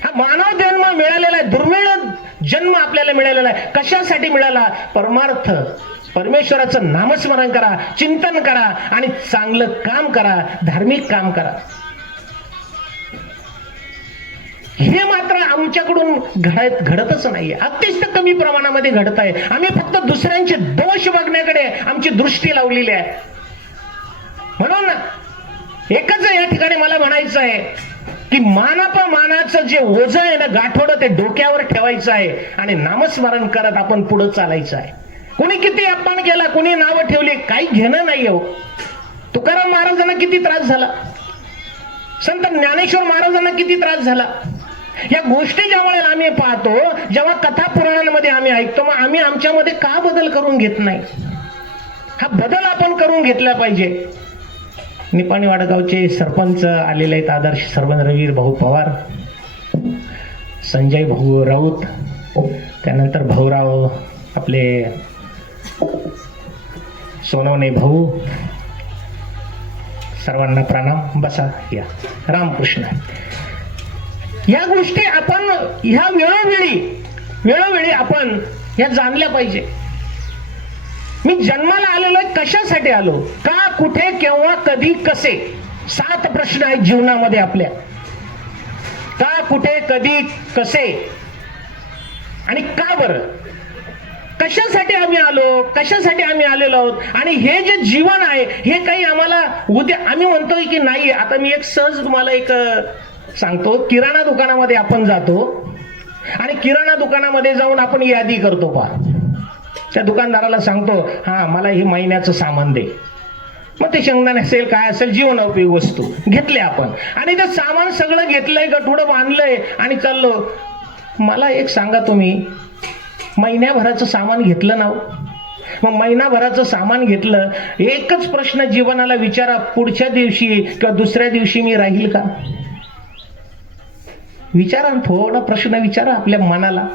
हा मानव जन्म मिळालेला आहे, दुर्मिळ जन्म आपल्याला मिळालेला आहे. कशासाठी मिळाला? परमार्थ, परमेश्वराचं नामस्मरण करा, चिंतन करा आणि चांगलं काम करा, धार्मिक काम करा. हे मात्र आमच्याकडून घडतच नाहीये, अतिशय कमी प्रमाणामध्ये घडत आहे. आम्ही फक्त दुसऱ्यांचे दोष बघण्याकडे आमची दृष्टी लावलेली आहे. म्हणून ना एकच या ठिकाणी मला म्हणायचं आहे की मानाचं जे ओझं आहे ना, गाठोडं ते डोक्यावर ठेवायचं आहे आणि नामस्मरण करत आपण पुढे चालायचं आहे. कोणी किती अपमान केला, कोणी नावं ठेवली, काही घेणं नाही हो. तुकाराम महाराजांना किती त्रास झाला. संत ज्ञानेश्वर महाराजांना किती त्रास झाला. या गोष्टी ज्या वेळेला आम्ही पाहतो, जेव्हा कथा पुराणांमध्ये आम्ही ऐकतो, मग आम्ही आमच्यामध्ये का बदल करून घेत नाही. हा बदल आपण करून घेतला पाहिजे. निपाणी वाडगावचे सरपंच आलेले आहेत, आदर्श सरपंच रवीर भाऊ पवार, संजय भाऊ राऊत, त्यानंतर भाऊराव आपले सोनवणे भाऊ, सर्वांना प्रणाम. बसा. या रामकृष्ण. या गोष्टी आपण ह्या वेळोवेळी आपण ह्या जाणल्या पाहिजे. मी जन्माला आलेलो आहे, कशासाठी आलो, का, कुठे, केव्हा, कधी, कसे, 7 प्रश्न आहेत जीवनामध्ये आपल्या. का, कुठे, कधी, कसे आणि का बरं, कशासाठी आम्ही आलो, कशासाठी आम्ही आलेलो आहोत. आणि हे जे जीवन आहे हे काही आम्हाला उद्या आम्ही म्हणतोय की नाही. आता मी एक सहज तुम्हाला एक सांगतो. किराणा दुकानामध्ये आपण जातो आणि किराणा दुकानामध्ये जाऊन आपण यादी करतो. पहा, त्या दुकानदाराला सांगतो, हा मला हे महिन्याचं सामान दे. मग ते शेंगदाणे असेल, काय असेल, जीवनोपयोगी वस्तू घेतले आपण आणि ते सामान सगळं घेतलंय, गठुडं बांधलंय आणि चाललो. मला एक सांगा, तुम्ही महिन्याभराचं सामान घेतलं ना. मग महिनाभराचं सामान घेतलं, एकच प्रश्न जीवनाला विचारा, पुढच्या दिवशी किंवा दुसऱ्या दिवशी मी राहील का. विचारा, थोडा प्रश्न विचारा आपल्या मनाला.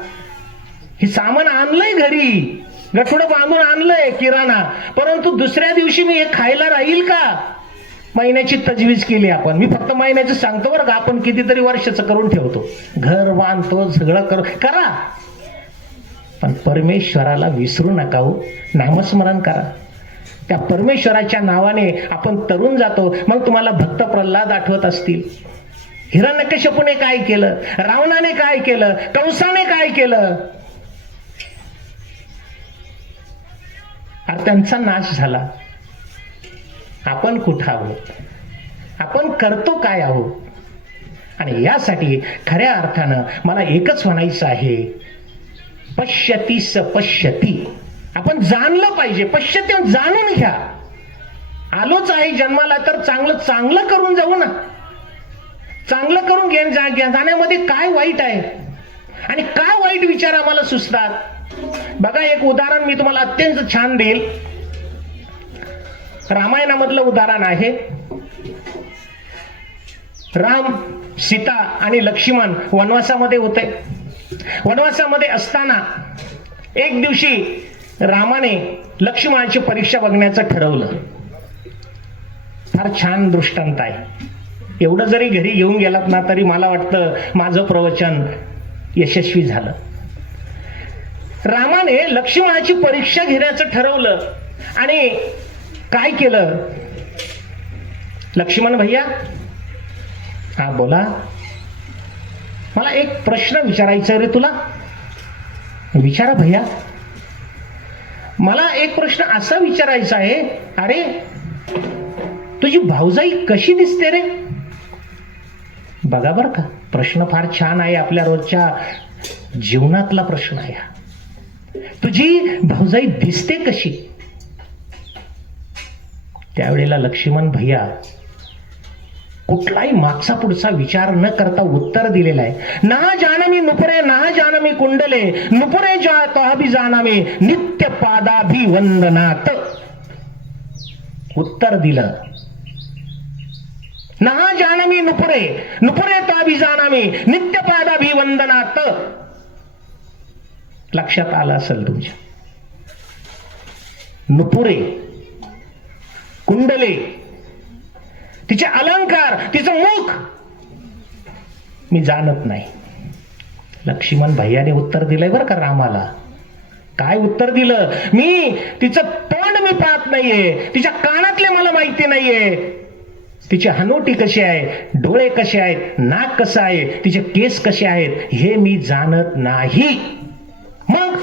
हे सामान आणलंय घरी, गठुडं बांधून आणलंय किराणा, परंतु दुसऱ्या दिवशी मी हे खायला राहील का. महिन्याची तजवीज केली आपण. मी फक्त महिन्याचं सांगतो बरं का, आपण कितीतरी वर्षाचं करून ठेवतो, घर बांधतो, सगळं करा, पण परमेश्वराला विसरू नका हो. नामस्मरण करा. त्या परमेश्वराच्या नावाने आपण तरुण जातो. मग तुम्हाला भक्त प्रल्हाद आठवत असतील. हिरण्यकश्यपूने काय केलं, रावणाने काय केलं, कंसाने काय केलं. त्यांचा नाश झाला. आपण कुठं आहोत, आपण करतो काय आहोत. आणि यासाठी खऱ्या अर्थानं मला एकच म्हणायचं आहे, पश्यती स पश्यती. आपण जाणलं पाहिजे. पश्यती जाणून घ्या. आलोच आहे जन्माला तर चांगलं करून जाऊ ना. चांगलं करून जाण्यामध्ये काय वाईट आहे आणि काय वाईट विचार आम्हाला सुचतात. बघा, एक उदाहरण मी तुम्हाला अत्यंत छान देईल. रामायणामधलं उदाहरण आहे. राम, सीता आणि लक्ष्मण वनवासामध्ये होते. वनवासामध्ये असताना एक दिवशी रामाने लक्ष्मणाची परीक्षा बघण्याचं ठरवलं. फार छान दृष्टांत आहे. एवढं जरी घरी घेऊन गेलात ना तरी मला वाटतं माझं प्रवचन यशस्वी झालं. रामाने लक्ष्मणाची परीक्षा घेण्याचं ठरवलं आणि काय केलं. लक्ष्मण भैया, हा बोला, मला एक प्रश्न विचारायचा रे तुला. विचारा भैया. मला एक प्रश्न असा विचारायचा आहे, अरे तुझी भाऊजाई कशी दिसते रे. बघा बर का, प्रश्न फार छान आहे. आपल्या रोजच्या जीवनातला प्रश्न आहे. तुझी भाऊजाई दिसते कशी. त्यावेळेला लक्ष्मण भैया कुठलाही मागचा पुढचा विचार न करता उत्तर दिलेला आहे. ना जानामी नुपुरे, ना जानामी कुंडले, नुपुरे जानामी नित्य पादाभिवंदनात. उत्तर दिलं, ना जानामी नुपुरे, नुपुरे ताभिजानामी नित्य पादाभिवंदनात. लक्षात आलं असेल तुमच्या. नुपुरे, कुंडले, तिचे अलंकार, तिचं मुख मी जाणत नाही. लक्ष्मण भैयाने उत्तर दिलंय बरं का रामाला. काय उत्तर दिलं, मी तिचं तोंड मी पाहत नाहीये, तिच्या कानातले मला माहिती नाहीये, तिची हनोटी कशी आहे, डोळे कसे आहेत, नाक कसं आहे, तिचे केस कसे आहेत हे मी जाणत नाही. मग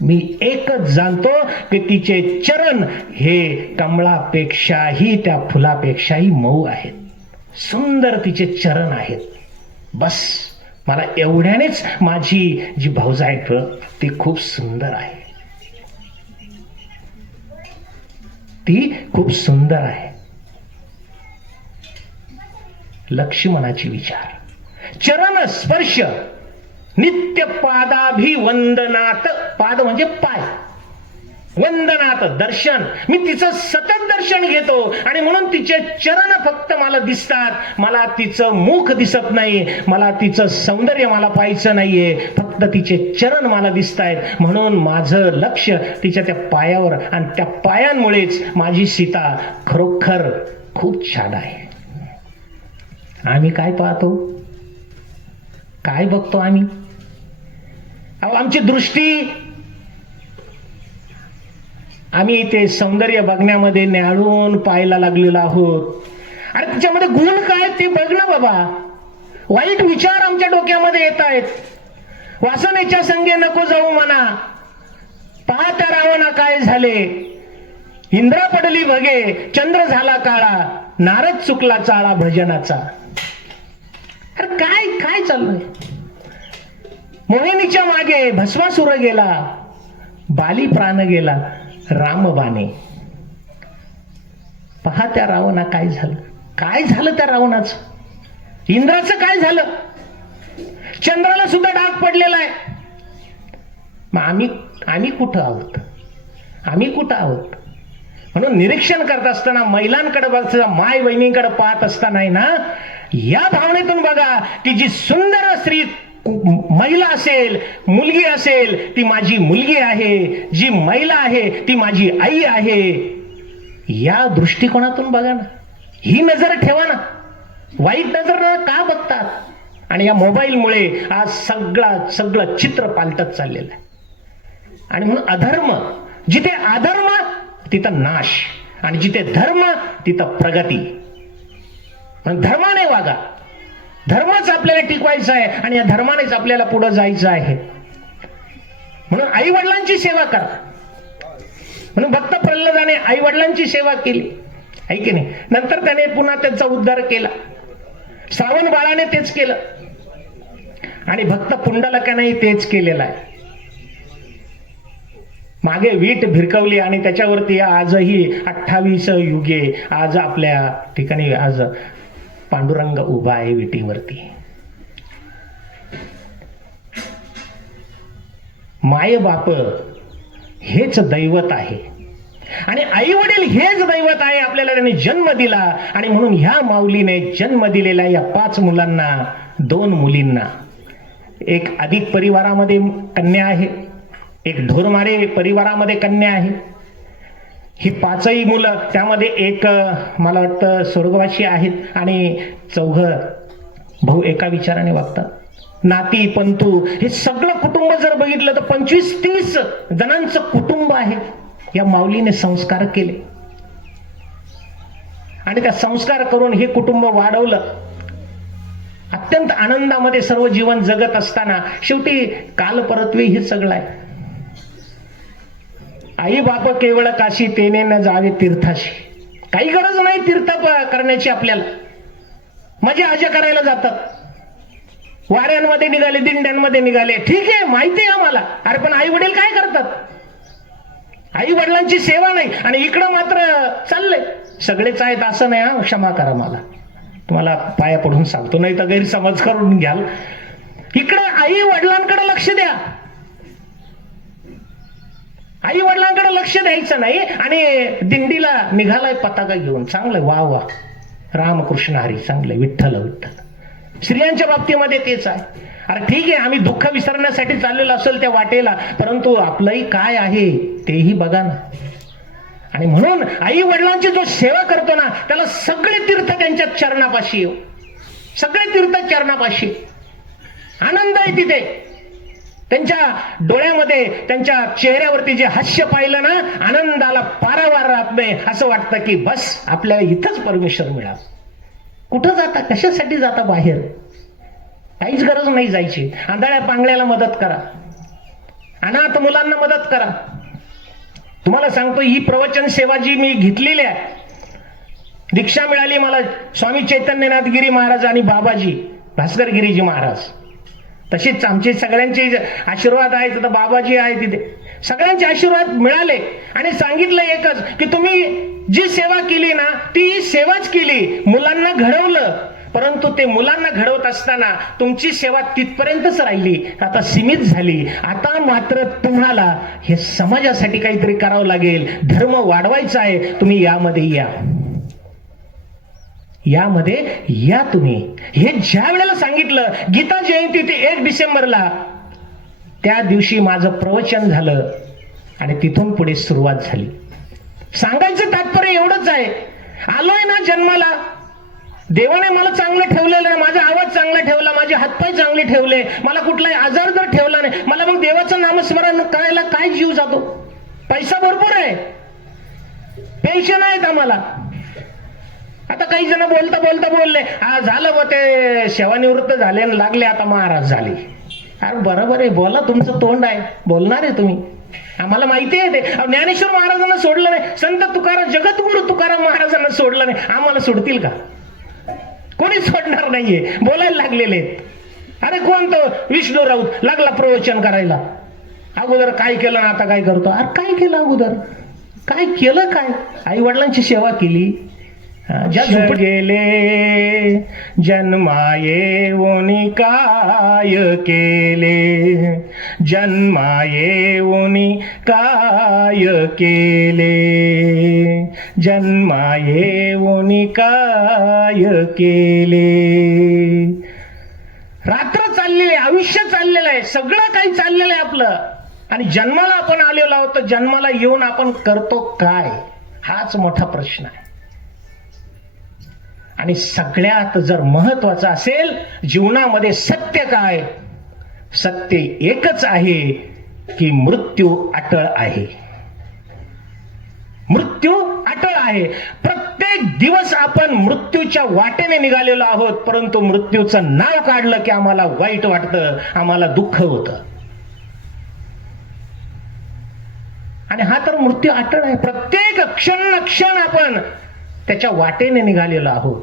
मी एकच जाणतो की तिचे चरण हे कमळापेक्षाही, त्या फुलापेक्षाही मऊ आहेत. सुंदर तिचे चरण आहेत. बस मला एवढ्यानेच माझी जी भाऊजाई आहे ती खूप सुंदर आहे. ती खूप सुंदर आहे. लक्ष्मणाची विचार. चरण स्पर्श नित्य पादाभिवंदनात, पाद म्हणजे पाय, वंदनात दर्शन, मी तिचं सतत दर्शन घेतो आणि म्हणून तिचे चरण फक्त मला दिसतात, मला तिचं मुख दिसत नाही, मला तिचं सौंदर्य मला पाहायचं नाहीये, फक्त तिचे चरण मला दिसतायत. म्हणून माझं लक्ष तिच्या त्या पायावर, आणि त्या पायांमुळेच माझी सीता खरोखर खूप छान आहे. आम्ही काय पाहतो, काय बघतो आम्ही? अहो, आमची दृष्टी, आम्ही ते सौंदर्य बघण्यामध्ये न्याळून पाहायला लागलेलो आहोत. अरे त्याच्यामध्ये गुण काय ते बघ ना बाबा. वाईट विचार आमच्या डोक्यामध्ये येत आहेत. वासनेच्या संगे नको जाऊ म्हणा, पाहत्या रावणा काय झाले, इंद्रा पडली भगे, चंद्र झाला काळा, नारद चुकला चाळा भजनाचा. अरे काय काय चाललंय? मोहिनीच्या मागे भस्मासुर गेला, बाली प्राण गेला रामबाणे. पहा त्या रावणा काय झालं, काय झालं त्या रावणाचं, इंद्राचं काय झालं, चंद्राला सुद्धा डाग पडलेला आहे. मग आम्ही कुठं आहोत, आम्ही कुठं आहोत? म्हणून निरीक्षण करत असताना, महिलांकडे बघता, माय बहिणींकडे पाहत असताना ना, या भावनेतून बघा की जी सुंदर स्त्री महिला असेल, मुलगी असेल, ती माझी मुलगी आहे, जी महिला आहे ती माझी आई आहे. या दृष्टिकोनातून बघा ना, ही नजर ठेवा ना. वाईट नजर का बघतात? आणि या मोबाईलमुळे आज सगळं चित्र पालटत चाललेलं आहे. आणि म्हणून अधर्म, जिथे अधर्म तिथं नाश, आणि जिथे धर्म तिथं प्रगती. धर्माने वागा, धर्मच आपल्याला टिकवायचा आहे आणि या धर्मानेच आपल्याला पुढे जायचं आहे. म्हणून आई वडिलांची सेवा करा. म्हणून भक्त प्रल्हादाने आई वडिलांची सेवा केली, आहे की नाही? नंतर त्याने पुन्हा त्यांचा उद्धार केला. श्रावण बाळाने तेच केलं आणि भक्त पुंडलकानेही तेच केलेलं आहे. मागे वीट भिरकवली आणि त्याच्यावरती आजही 28 युगे आज आपल्या ठिकाणी आज पांडुरंग उभा आहे विटीवरती. माय बाप हेच दैवत आहे आणि आई वडील हेच दैवत आहे. आपल्याला त्यांनी जन्म दिला आणि म्हणून ह्या माऊलीने जन्म दिलेल्या या 5 मुलांना, 2 मुलींना, एक अधिक परिवारामध्ये कन्या आहे, एक ढोरमारे परिवारामध्ये कन्या आहे. ही 5ही मुलं, त्यामध्ये एक मला वाटतं स्वर्गवासी आहेत आणि 4 भाऊ एका विचाराने वागतात. नाती पंतू हे सगळं कुटुंब जर बघितलं तर 25-30 जणांचं कुटुंब आहे. या माऊलीने संस्कार केले आणि त्या संस्कार करून हे कुटुंब वाढवलं. अत्यंत आनंदामध्ये सर्व जीवन जगत असताना शेवटी कालपरत्वे हे सगळं आहे. आई बाप केवळ काशी, तेने न जावे तीर्थाशी. काही गरज नाही तीर्थ करण्याची आपल्याला. मजा आजा करायला जातात, वाऱ्यांमध्ये निघाले, दिंड्यांमध्ये निघाले, ठीक आहे, माहिती आहे आम्हाला. अरे पण आई वडील काय करतात? आई वडिलांची सेवा नाही आणि इकडं मात्र चाललंय. सगळेच आहेत असं नाही, हा क्षमा करा, मला तुम्हाला पाया पडून सांगतो, नाही तर गैरसमज करून घ्याल. इकडं आई वडिलांकडे लक्ष द्या. आई वडिलांकडे लक्ष द्यायचं नाही आणि दिंडीला निघालाय पताका घेऊन, चांगलंय, वा वा, रामकृष्ण हरी, चांगलंय, विठ्ठल विठ्ठल. स्त्रियांच्या बाबतीमध्ये तेच आहे. अरे ठीक आहे, आम्ही दुःख विसरण्यासाठी चाललेलो असेल त्या वाटेला, परंतु आपलंही काय आहे तेही बघा ना. आणि म्हणून आई वडिलांची जो सेवा करतो ना, त्याला सगळे तीर्थ त्यांच्या चरणापाशी येऊ, सगळे तीर्थ चरणापाशी. आनंद आहे तिथे. त्यांच्या डोळ्यामध्ये, त्यांच्या चेहऱ्यावरती जे हास्य पाहिलं ना, आनंदाला पारावार राहत नाही. असं वाटतं की बस आपल्याला इथंच परमेश्वर मिळावं. कुठं जाता, कशासाठी जाता बाहेर? काहीच गरज नाही जायची. आंधळ्या पांगळ्याला मदत करा, अनाथ मुलांना मदत करा. तुम्हाला सांगतो, ही प्रवचन सेवा जी मी घेतलेली आहे, दीक्षा मिळाली मला स्वामी चैतन्यनाथ गिरी महाराज आणि बाबाजी भास्कर गिरीजी महाराज. तसेच आमचे सगळ्यांचे आशीर्वाद आहेत. तर बाबाजी आहे तिथे, सगळ्यांचे आशीर्वाद मिळाले आणि सांगितलं एकच की तुम्ही जी सेवा केली ना, ती सेवाच केली, मुलांना घडवलं, परंतु ते मुलांना घडवत असताना तुमची सेवा तिथपर्यंतच राहिली, आता सीमित झाली. आता मात्र तुम्हाला हे समाजासाठी काहीतरी करावं लागेल, धर्म वाढवायचा आहे. तुम्ही यामध्ये या तुम्ही. हे ज्या वेळेला सांगितलं गीता जयंती ते 1 डिसेंबरला, त्या दिवशी माझं प्रवचन झालं आणि तिथून पुढे सुरुवात झाली. सांगायचं तात्पर्य एवढंच आहे, आलोय ना जन्माला, देवाने मला चांगलं ठेवलेलं आहे, माझा आवाज चांगला ठेवला, माझे हातपाय चांगले ठेवले, मला कुठलाही आजार जर ठेवला नाही, मला मग देवाचं नामस्मरण करायला काय जीव जातो? पैसा भरपूर आहे, पेन्शन आहेत आम्हाला. आता काही जण बोलता बोलले झालं व ते सेवानिवृत्त झाले आणि लागले आता महाराज झाले. अरे बरोबर आहे, बोला, तुमचं तोंड आहे, बोलणार आहे तुम्ही, आम्हाला माहिती आहे ते. ज्ञानेश्वर महाराजांना सोडलं नाही, संत तुकाराम, जगद्गुरु तुकाराम महाराजांना सोडलं नाही, आम्हाला सोडतील का? कोणी सोडणार नाहीये, बोलायला लागलेले. अरे कोण तो विष्णू राऊत लागला प्रवचन करायला, अगोदर काय केलं ना आता काय करतो? अरे काय केलं अगोदर, काय केलं? काय आई वडिलांची सेवा केली, जग गेले जन्माये ओनी काय केले, जन्माये ओनी काय केले, जन्माये ओनी काय केले. रात्र चाललेली, आयुष्य चाललेलं आहे, सगळं काही चाललेलं आहे आपलं, आणि जन्माला आपण आलेलो आहोत, तर जन्माला येऊन आपण करतो काय? हाच मोठा प्रश्न आहे. आणि सगळ्यात जर महत्वाचं असेल जीवनामध्ये सत्य काय? सत्य एकच आहे की मृत्यू अटळ आहे. मृत्यू अटळ आहे. प्रत्येक दिवस आपण मृत्यूच्या वाटेने निघालेलो आहोत, परंतु मृत्यूचं नाव काढलं की आम्हाला वाईट वाटतं, आम्हाला दुःख होतं. आणि हा तर मृत्यू अटळ आहे. प्रत्येक क्षण आपण त्याच्या वाटेने निघालेलो आहोत.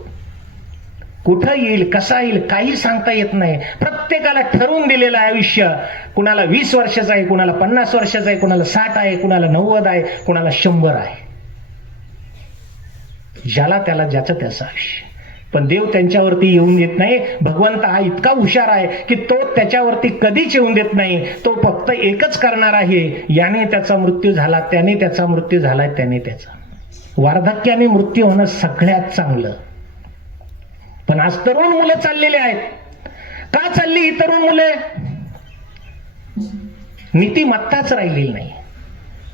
कुठं येईल, कसा येईल, काही सांगता येत नाही. प्रत्येकाला ठरवून दिलेलं आहे आयुष्य. कुणाला 20 वर्षाचं आहे, कुणाला 50 वर्षाचं आहे, कुणाला 60 आहे, कुणाला 90 आहे, कुणाला 100 आहे. ज्याला त्याला ज्याचं त्याचं आयुष्य. पण देव त्यांच्यावरती येऊन देत नाही. भगवंत हा इतका हुशार आहे की तो त्याच्यावरती कधीच येऊन देत नाही. तो फक्त एकच करणार आहे, याने त्याचा मृत्यू झाला, त्याने त्याचा मृत्यू झाला, त्याने त्याचा. वार्धक्याने मृत्यू होणं सगळ्यात चांगलं. पण आज तरुण मुलं चाललेली आहेत. का चालली ही तरुण मुले? नीतिमत्ताच राहिलेली नाही,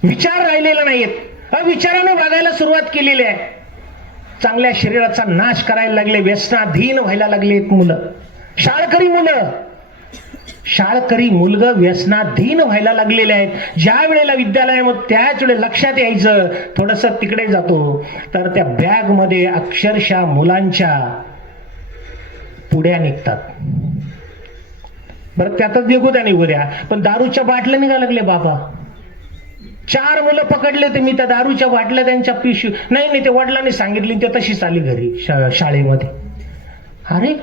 विचार राहिलेले नाहीत, अविचाराने वागायला सुरुवात केलेली आहे. चांगल्या शरीराचा नाश करायला लागले, व्यसनाधीन व्हायला लागलेत मुलं. शाळकरी मुलग व्यसनाधीन व्हायला लागलेले आहेत. ज्या वेळेला विद्यालयामध्ये त्याच वेळेला लक्षात यायचं, थोडस तिकडे जातो तर त्या बॅग मध्ये अक्षरशः मुलांच्या पुड्या निघतात. बरं त्यातच निघू द्या, पण दारूच्या बाटल्या निघायला लागले बाबा. 4 मुलं पकडले ते, मी त्या दारूच्या बाटल्या त्यांच्या पिशवी नाही ते वडिलांनी सांगितली, ते तशीच आली घरी शाळेमध्ये. अरे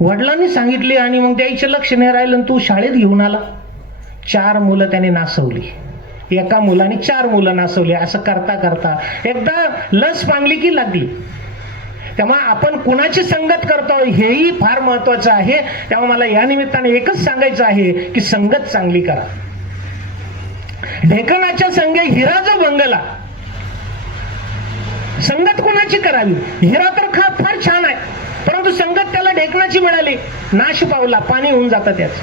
वडिलांनी सांगितली आणि मग द्यायचं लक्ष नाही राहिलं, तू शाळेत घेऊन आला. 4 मुलं त्याने नासवली, एका मुलाने 4 मुलं नासवली. असं करता करता एकदा लस पांगली की लागली. तेव्हा आपण कुणाची संगत करतो हेही फार महत्वाचं आहे. तेव्हा मला या निमित्ताने एकच सांगायचं आहे की संगत चांगली करा. ढेकणाच्या संगे हिरा जो बंगला, संगत कोणाची करावी? हिरा तर फार छान आहे, परंतु संगत त्याला ढेकणाची मिळाली, नाश पावला, पाणी होऊन जातं त्याच.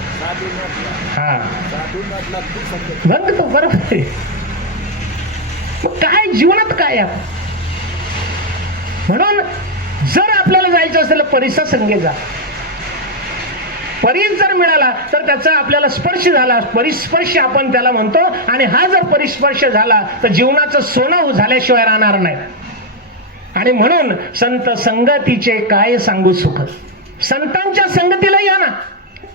हा बंद तो बरोबर आहे. काय जीवनात काय आहे? म्हणून जर आपल्याला जायचं असेल परिसर संगे जा. परीस जर मिळाला तर त्याचा आपल्याला स्पर्श झाला, परिस्पर्श आपण त्याला म्हणतो. आणि हा जर परिस्पर्श झाला तर जीवनाचं सोनं झाल्याशिवाय राहणार नाही. आणि म्हणून संत संगतीचे काय सांगू सुख. संतांच्या संगतीला या ना,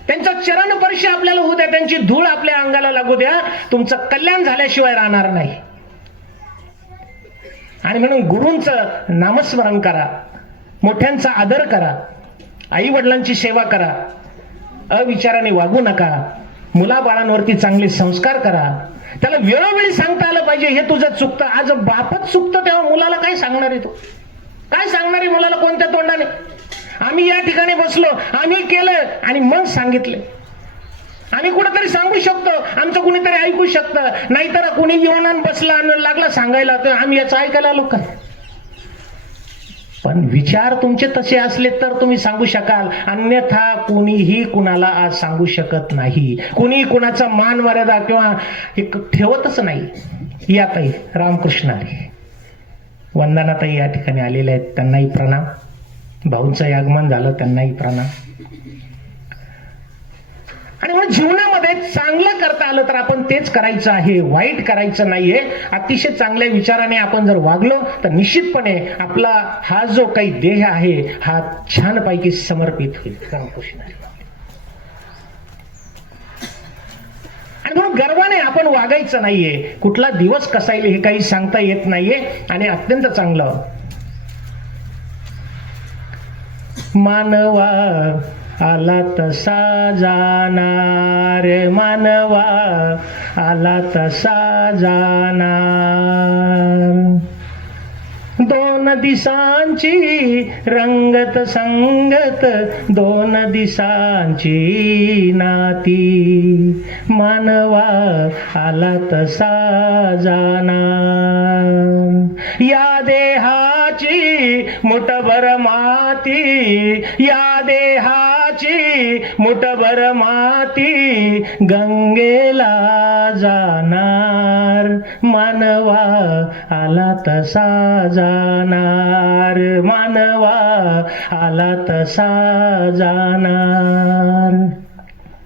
त्यांचा चरणस्पर्श आपल्याला होऊ द्या, त्यांची धूळ आपल्या अंगाला लागू द्या, तुमचं कल्याण झाल्याशिवाय राहणार नाही. आणि म्हणून गुरूंचं नामस्मरण करा, मोठ्यांचा आदर करा, आई वडिलांची सेवा करा, अविचाराने वागू नका, मुलाबाळांवरती चांगले संस्कार करा. त्याला वेळोवेळी सांगता आलं पाहिजे हे तुझं चुकतं. आज बापच चुकतं तेव्हा मुलाला काय सांगणार आहे? तो काय सांगणार आहे मुलाला कोणत्या तोंडाने? आम्ही या ठिकाणी बसलो, आम्ही केलं आणि मग सांगितलं. आम्ही कुठेतरी सांगू शकतो, आमचं कुणीतरी ऐकू शकतं. नाहीतर कुणी येऊन आणि बसला आणि लागला सांगायला, तर आम्ही याचं ऐकायला आलो काय? पण विचार तुमचे तसे असले तर तुम्ही सांगू शकाल, अन्यथा कुणीही कुणाला आज सांगू शकत नाही. कुणी कुणाचा मान मर्यादा किंवा एक ठेवतच नाही. या ताई रामकृष्ण हरी. वंदनाताई या ठिकाणी आलेल्या आहेत, त्यांनाही प्रणाम. भाऊंचं आगमन झालं, त्यांनाही प्रणाम. आणि म्हणून जीवनामध्ये चांगलं करता आलं तर आपण तेच करायचं आहे, वाईट करायचं नाहीये. अतिशय चांगल्या विचाराने आपण जर वागलो तर निश्चितपणे आपला हा जो काही देह आहे हा छानपैकी समर्पित होईल. रामकृष्ण हरी. आणि म्हणून गर्वाने आपण वागायचं नाहीये. कुठला दिवस कसा येईल हे काही सांगता येत नाहीये. आणि अत्यंत चांगलं मानवा आला तसा जाणार, मानवा आला तसा जाणार. दोन दिसांची रंगत संगत, दोन दिसांची नाती, मानवा आला तसा जाणार. या देहाची मुठभर माती, या देहाची मुठभर माती, गंगेला जाणार, मानवा आला तसा जाणार, मानवा आला तसा जाणार.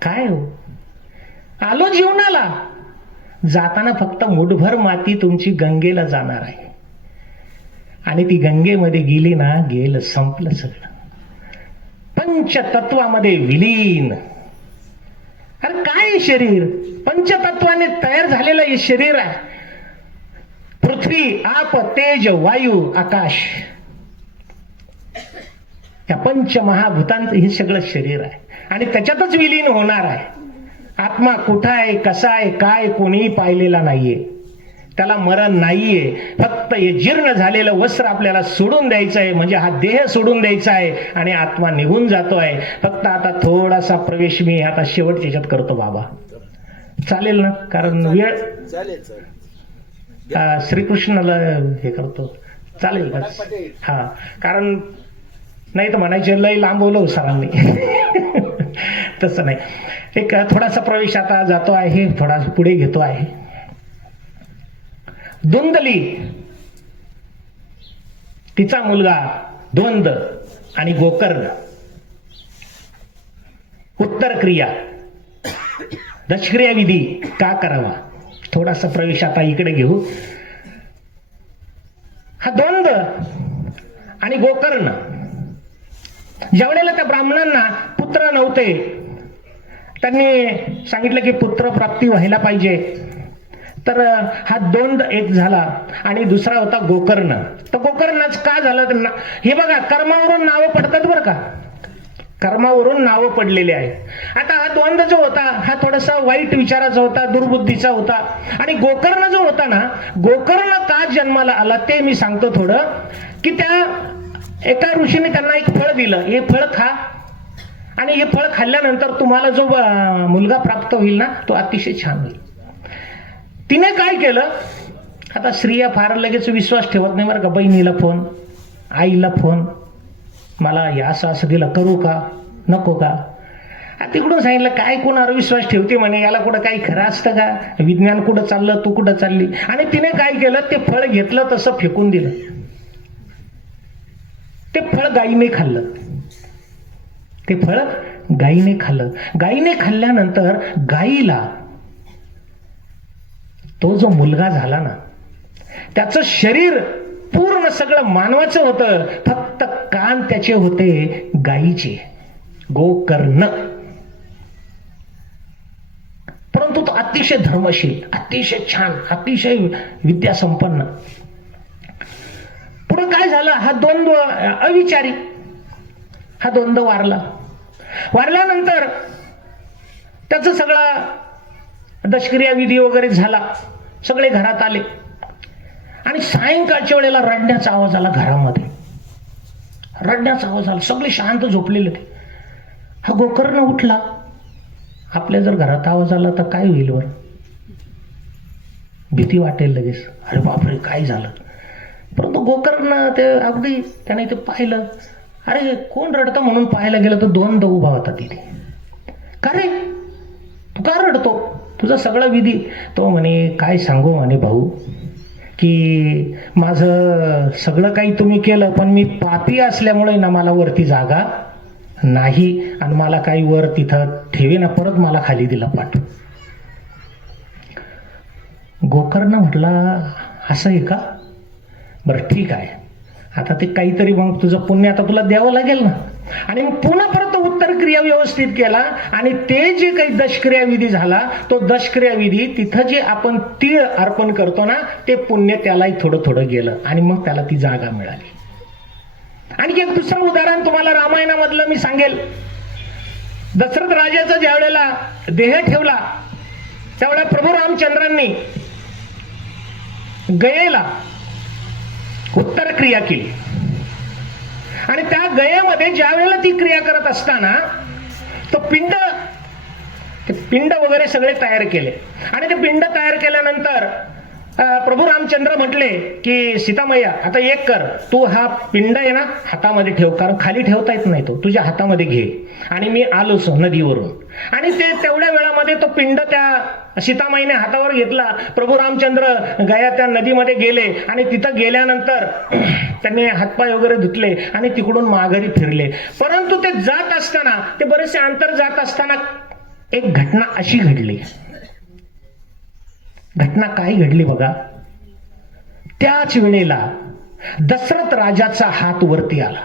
काय हो, आलो जीवनाला, जाताना फक्त मुठभर माती तुमची गंगेला जाणार आहे. आणि ती गंगेमध्ये गेली ना, गेलं, संपलं सगळं. पंचतत्वामध्ये विलीन. अरे काय शरीर, पंचतत्वाने तयार झालेलं हे शरीर आहे. पृथ्वी, आप, तेज, वायू, आकाश, या पंचमहाभूतांचं हे सगळं शरीर आहे. आणि त्याच्यातच विलीन होणार आहे. आत्मा कुठं आहे, कसा आहे, काय कोणीही पाहिलेला नाहीये. त्याला मरण नाहीये. फक्त हे जीर्ण झालेलं वस्त्र आपल्याला सोडून द्यायचं आहे, म्हणजे हा देह सोडून द्यायचा आहे आणि आत्मा निघून जातो आहे. फक्त आता थोडासा प्रवेश मी आता शेवटच्या ह्याच्यात करतो बाबा. चालेल ना? कारण वेळ श्रीकृष्णाला हे करतो. चालेल का? हा, कारण नाही तर म्हणायचे लय लांबवलं सरांनी. तसं नाही. एक थोडासा प्रवेश आता जातो आहे, थोडा पुढे घेतो आहे. धुंदली, तिचा मुलगा धुंद आणि गोकर्ण. उत्तर क्रिया, दशक्रिया विधी का करावा. थोडासा प्रवेश आता इकडे घेऊ. हा द्वंद आणि गोकर्ण, ज्यावेळेला त्या ब्राह्मणांना पुत्र नव्हते, त्यांनी सांगितलं की पुत्र प्राप्ती व्हायला पाहिजे. तर हा द्वंद एक झाला आणि दुसरा होता गोकर्ण. तर गोकर्णच का झालं, हे बघा कर्मावरून नावं पडतात बरं का, कर्मावरून नावं पडलेले आहेत. आता हा द्वंद जो होता हा थोडासा वाईट विचाराचा होता, दुर्बुद्धीचा होता. आणि गोकर्ण जो होता ना, गोकर्ण का जन्माला आला ते मी सांगतो थोडं. की त्या एका ऋषीने त्यांना एक फळ दिलं, हे फळ खा आणि हे फळ खाल्ल्यानंतर तुम्हाला जो मुलगा प्राप्त होईल ना तो अतिशय छान होईल. तिने काय केलं, आता स्त्रिया फार लगेच विश्वास ठेवत नाही बरं का. बहिणीला फोन, आईला फोन, मला हे असं असं दिलं, करू का नको का. तिकडून सांगितलं काय कोणावर विश्वास ठेवते म्हणे, याला कुठं काही खरं असतं का, विज्ञान कुठं चाललं, तू कुठं चालली. आणि तिने काय केलं, ते फळ घेतलं तसं फेकून दिलं. ते फळ गायीने खाल्लं, ते फळ गायीने खाल्लं. गायीने खाल्ल्यानंतर गायीला तो जो मुलगा झाला ना, त्याचं शरीर पूर्ण सगळं मानवाचं होतं, फक्त कान त्याचे होते गायीचे, गोकर्ण. परंतु तो अतिशय धर्मशील, अतिशय छान, अतिशय विद्यासंपन्न. पुढे काय झालं, हा द्वंद्व अविचारी, हा द्वंद्व वारला. वारल्यानंतर त्याचं सगळं दशक्रिया विधी वगैरे झाला, सगळे घरात आले आणि सायंकाळच्या वेळेला रडण्याचा आवाज आला घरामध्ये. रडण्याचा आवाज आला. सगळे शांत झोपलेले ते. हा गोकर्ण उठला. आपल्या जर घरात आवाज आला तर काय होईल वर? भीती वाटेल लगेच, अरे बापरे काय झालं. परंतु गोकर्ण ते अगदी त्याने ते पाहिलं. अरे कोण रडतं म्हणून पाहायला गेलं तर दोन उभा होता तिथे. का रे तू का रडतो? तुझा सगळा विधी. तो म्हणे काय सांगू म्हणे भाऊ, की माझं सगळं काही तुम्ही केलं पण मी पापी असल्यामुळे ना मला वरती जागा नाही आणि मला काही वर तिथं ठेवे ना, परत मला खाली दिला पाठव. गोकर्ण म्हटला असं आहे का? बरं ठीक आहे, आता ते काहीतरी मग तुझं पुण्य आता तुला द्यावं लागेल ना. आणि मग पुन्हा परत उत्तर क्रिया व्यवस्थित केला आणि ते जे काही दशक्रिया विधी झाला तो दशक्रिया विधी तिथं जे आपण तीळ अर्पण करतो ना ते पुण्य त्यालाही थोडं थोडं गेलं आणि मग त्याला ती जागा मिळाली. आणखी एक दुसरं उदाहरण तुम्हाला रामायणामधलं मी सांगेल. दशरथ राजाचा ज्या वेळेला देह ठेवला त्यावेळेला प्रभू रामचंद्रांनी गयेला उत्तर क्रिया केली आणि त्या गयेमध्ये ज्या वेळेला ती क्रिया करत असताना तो पिंड वगैरे सगळे तयार केले आणि ते पिंड तयार केल्यानंतर प्रभू रामचंद्र म्हटले की सीतामय्या आता एक कर, तू हा पिंड आहे ना हातामध्ये ठेव, कारण खाली ठेवता येत नाही, तो तुझ्या हातामध्ये घे. आणि मी आलोच नदीवरून. आणि ते तेवढ्या वेळामध्ये तो पिंड त्या सीतामाईने हातावर घेतला. प्रभू रामचंद्र गया त्या नदीमध्ये गेले आणि तिथं गेल्यानंतर त्यांनी हातपाय वगैरे धुतले आणि तिकडून माघारी फिरले. परंतु ते जात असताना, ते बरेचसे अंतर जात असताना एक घटना अशी घडली. घटना काय घडली बघा. त्याच वेळेला दशरथ राजाचा हात वरती आला.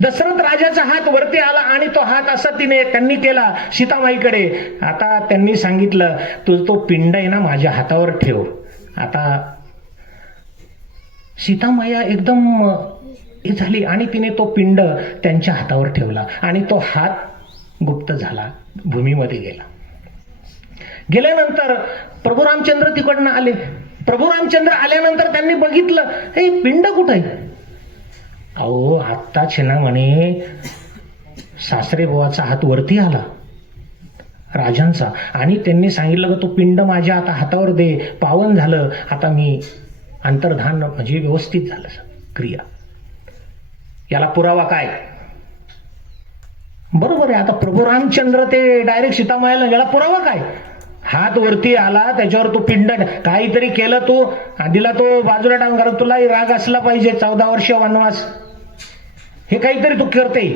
दशरथ राजाचा हात वरती आला आणि तो हात असा त्यांनी केला सीतामाईकडे. आता त्यांनी सांगितलं तुझ तो पिंड आहे ना माझ्या हातावर ठेव. आता सीतामाया एकदम हे झाली आणि तिने तो पिंड त्यांच्या हातावर ठेवला आणि तो हात गुप्त झाला, भूमीमध्ये गेला. गेल्यानंतर प्रभू रामचंद्र तिकडनं आले. प्रभू रामचंद्र आल्यानंतर त्यांनी बघितलं हे पिंड कुठं आहे. अहो आत्ताच ना म्हणे सासरे बुवाचा हात वरती आला राजांचा आणि त्यांनी सांगितलं की तो पिंड माझ्या आता हातावर दे, पावन झालं, आता मी अंतर्धान म्हणजे व्यवस्थित झालं क्रिया. याला पुरावा काय? बरोबर आहे. आता प्रभू रामचंद्र ते डायरेक्ट सीतामायला याला पुरावा काय? हात वरती आला त्याच्यावर तू पिंड काहीतरी केलं, तू आधीला तो बाजूला टांग करत, तुला राग असला पाहिजे, 14 वर्ष वनवास, हे काहीतरी तू करते.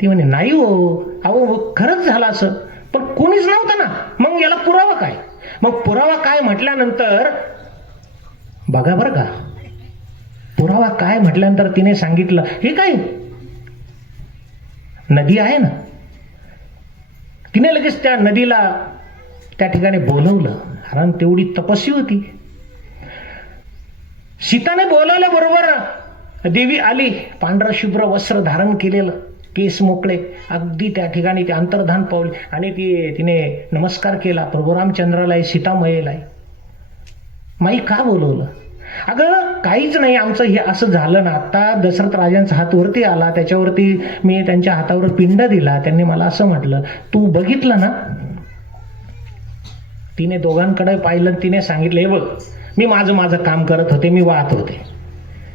ती म्हणे नाही हो, अहो खरंच झालं असं, पण कोणीच नव्हतं ना, मग याला पुरावा काय? मग पुरावा काय म्हटल्यानंतर बघा बरं का, पुरावा काय म्हटल्यानंतर तिने सांगितलं हे काय नदी आहे ना, तिने लगेच त्या नदीला त्या ठिकाणी बोलवलं. कारण तेवढी तपस्वी होती. सीताने बोलवल्याबरोबर देवी आली. पांढरं शुभ्र वस्त्र धारण केलेलं, केस मोकळे, अगदी त्या ठिकाणी ते अंतर्धान पावले आणि तिने नमस्कार केला प्रभू रामचंद्राला, सीतामयेला. माई का बोलवलं? अगं काहीच नाही, आमचं हे असं झालं ना, आता दशरथ राजांचा हात वरती आला, त्याच्यावरती मी त्यांच्या हातावर पिंड दिला, त्यांनी मला असं म्हटलं, तू बघितलं ना. तिने दोघांकडे पाहिलं, तिने सांगितलं हे बघ, मी माझं काम करत होते, मी वाहत होते,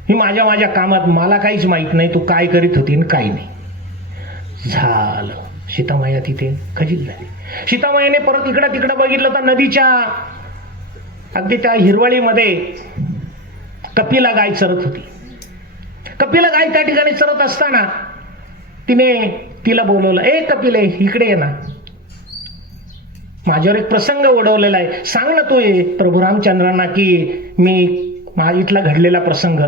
मी माझ्या कामात, मला काहीच माहित नाही तू काय करीत होती आणि काही नाही. झालं. सीतामाया तिथे खजील झाली. सीतामायाने परत इकडं तिकडं बघितलं तर नदीच्या अगदी त्या हिरवळीमध्ये कपिला गाय चरत होती. कपिला गाय त्या ठिकाणी चरत असताना तिने तिला बोलवलं, ए कपिले इकडे ये ना, माझ्यावर एक प्रसंग ओढवलेला आहे, सांग ना तू प्रभू रामचंद्रांना की मी इथला घडलेला प्रसंग.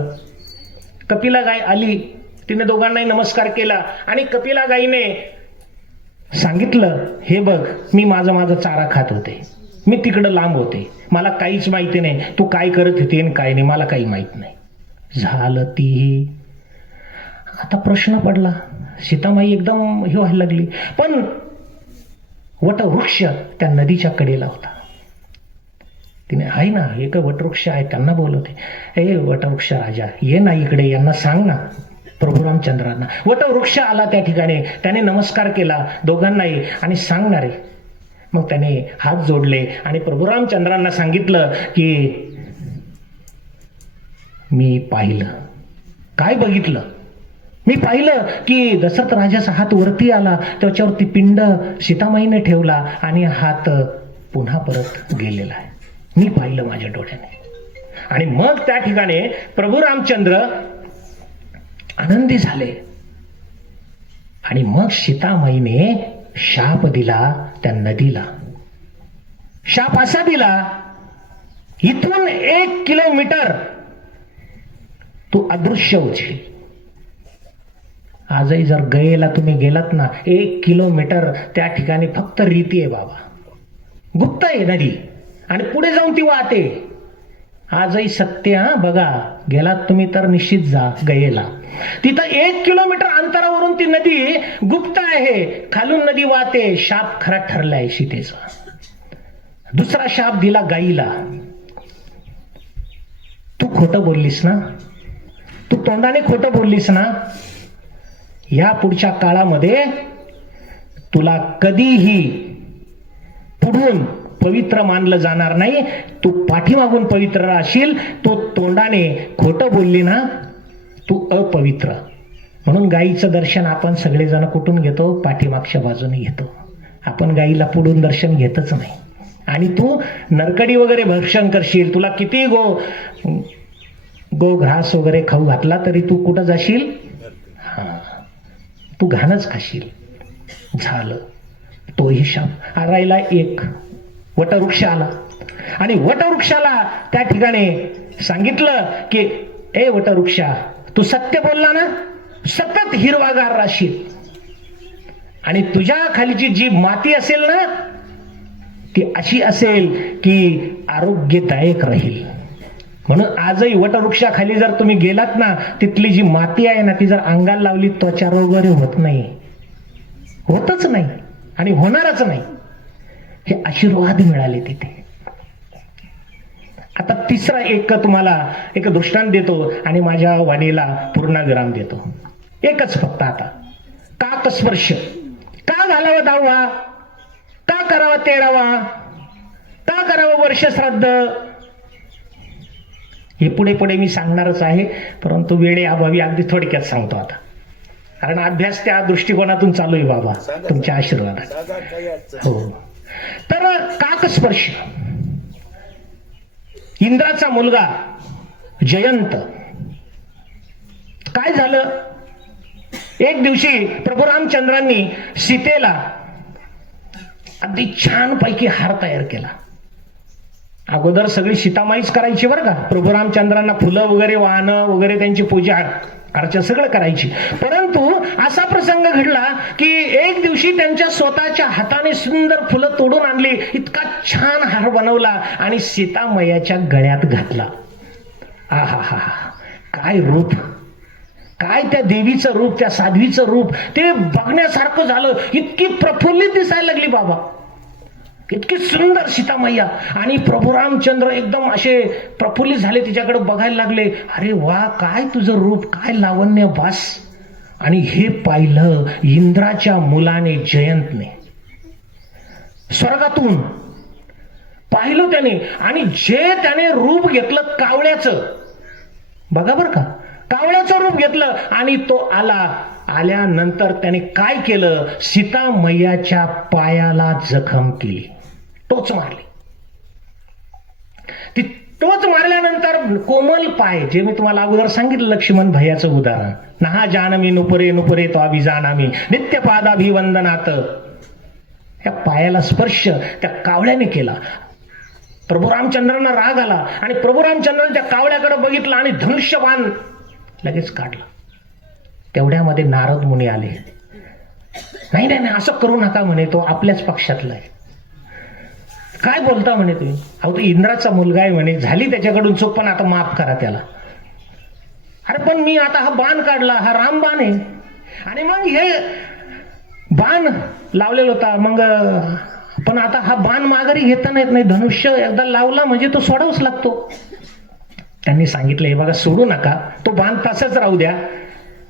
कपिला गाय आली, तिने दोघांनाही नमस्कार केला आणि कपिला गाईने सांगितलं हे बघ, मी माझा चारा खात होते, मी तिकडं लांब होते, मला काहीच माहिती नाही तू काय करत होती आणि काय नाही, मला काही माहित नाही. झालं तीही. आता प्रश्न पडला, सीतामाई एकदम हे व्हायला लागली. पण वटवृक्ष त्या नदीच्या कडेला होता. तिने आहे ना एक वटवृक्ष आहे, त्यांना बोलवते, हे वटवृक्ष राजा ये ना इकडे, यांना सांग ना प्रभू रामचंद्रांना. वटवृक्ष आला त्या ठिकाणी, त्याने नमस्कार केला दोघांनाही आणि सांगणारे. मग त्याने हात जोडले आणि प्रभू रामचंद्रांना सांगितलं की मी पाहिलं. काय बघितलं? मी पाहिलं की दशरथ राजाचा हात वरती आला, त्याच्यावरती पिंड सीतामाईने ठेवला आणि हात पुन्हा परत गेलेला आहे. मी पाहिलं माझ्या डोळ्याने. आणि मग त्या ठिकाणी प्रभू रामचंद्र आनंदी झाले. आणि मग सीतामाईने शाप दिला त्या नदीला. शाप असा दिला, इथून 1 किलोमीटर तू अदृश्य होशील. आजही जर गयेला तुम्ही गेलात ना, 1 किलोमीटर त्या ठिकाणी फक्त रीती आहे बाबा, गुप्त आहे नदी आणि पुढे जाऊन ती वाहते. आजही सत्य. हा बघा, गेलात तुम्ही तर निश्चित जा गयेला. तिथं 1 किलोमीटर अंतरावरून ती नदी गुप्त आहे, खालून नदी वाहते. शाप खरा ठरलाय सीतेचा. दुसरा शाप दिला गाईला. तू खोटं बोललीस ना, तू तोंडाने खोटं बोललीस ना, या पुढच्या काळामध्ये तुला कधीही पुढून पवित्र मानलं जाणार नाही. तू पाठीमागून पवित्र राहशील. तू तोंडाने खोटं बोलली ना, तू अपवित्र. म्हणून गायीचं दर्शन आपण सगळेजण कुठून घेतो? पाठीमागच्या बाजूने घेतो. आपण गायीला पुढून दर्शन घेतच नाही. आणि तू नरकडी वगैरे भक्षण करशील. तुला किती गो घास वगैरे खाऊ घातला तरी तू कुठं जाशील? तू घाणच खाशील. झालं तोही शाप. राहिला एक, वटवृक्ष आला. आणि वटवृक्षाला त्या ठिकाणी सांगितलं की ए वटवृक्षा, तू सत्य बोलला ना, सतत हिरवागार राहशील. आणि तुझ्या खालीची जी माती असेल ना, ती अशी असेल की आरोग्यदायक राहील. म्हणून आजही वटवृक्षाखाली जर तुम्ही गेलात ना, तिथली जी माती आहे ना, ती जर अंगाला लावली त्वचा रोग वगैरे होत नाही, होतच नाही आणि होणारच नाही. हे आशीर्वाद मिळाले तिथे. आता तिसरा एक तुम्हाला एक दृष्टांत देतो आणि माझ्या वाणीला पूर्णविराम देतो. एकच फक्त. आता काकस्पर्श का घालावा 10वा? का करावा 13वा? का करावं वर्ष श्राद्ध? हे पुढे पुढे मी सांगणारच आहे, परंतु वेळे अभावी अगदी थोडक्यात सांगतो आता, कारण अभ्यास त्या दृष्टिकोनातून चालू आहे बाबा, तुमच्या आशीर्वादात. हो. तर काकस्पर्श, इंद्राचा मुलगा जयंत. काय झालं? एक दिवशी प्रभू रामचंद्रांनी सीतेला अगदी छान पैकी हार तयार केला. अगोदर सगळी सीतामाईच करायची बरं का. प्रभू रामचंद्रांना फुलं वगैरे वाहनं वगैरे त्यांची पूजा अर्चा सगळं करायची. परंतु असा प्रसंग घडला की एक दिवशी त्यांच्या स्वतःच्या हाताने सुंदर फुलं तोडून आणली, इतका छान हार बनवला आणि सीतामय्याच्या गळ्यात घातला. आहा हा हा, काय रूप, काय त्या देवीचं रूप, त्या साध्वीचं रूप, ते बघण्यासारखं झालं. इतकी प्रफुल्लित दिसायला लागली बाबा, इतकी सुंदर सीतामय्या. आणि प्रभू रामचंद्र एकदम असे प्रफुल्लित झाले, तिच्याकडे बघायला लागले. अरे वा, काय तुझं रूप, काय लावण्य बास. आणि हे पाहिलं इंद्राच्या मुलाने जयंतने, स्वर्गातून पाहिलं त्याने. आणि जे त्याने रूप घेतलं कावळ्याचं, बघा बरं का, कावळ्याचं रूप घेतलं. आणि तो आल्यानंतर त्याने काय केलं? सीतामय्याच्या पायाला जखम केली, टोच मारली. ती टोच मारल्यानंतर कोमल पाय, जे मी तुम्हाला अगोदर सांगितलं लक्ष्मण भैयाचं उदाहरण, नहा जानमी नुपुरे नुपुरे तो अभिजानामी नित्य पादाभिवंदनात, या पायाला स्पर्श त्या कावळ्याने केला. प्रभू रामचंद्रांना राग आला आणि प्रभू रामचंद्रांनी त्या कावळ्याकडे बघितलं आणि धनुष्यबाण लगेच काढला. तेवढ्यामध्ये नारद मुनी आले. नाही नाही नाही, असं करू नका म्हणे, तो आपल्याच पक्षातला आहे. काय बोलता म्हणे तुम्ही? अहो, तो इंद्राचा मुलगा आहे म्हणे, झाली त्याच्याकडून चूक, पण आता माफ करा त्याला. अरे पण मी आता हा बाण काढला, हा रामबाण आहे, आणि मग हे बाण लावलेला होता, मग पण आता हा बाण माघारी घेता येत नाही, धनुष्य एकदा लावला म्हणजे तो सोडावाच लागतो. त्यांनी सांगितलं, हे बघा, सोडू नका, तो बाण तसाच राहू द्या,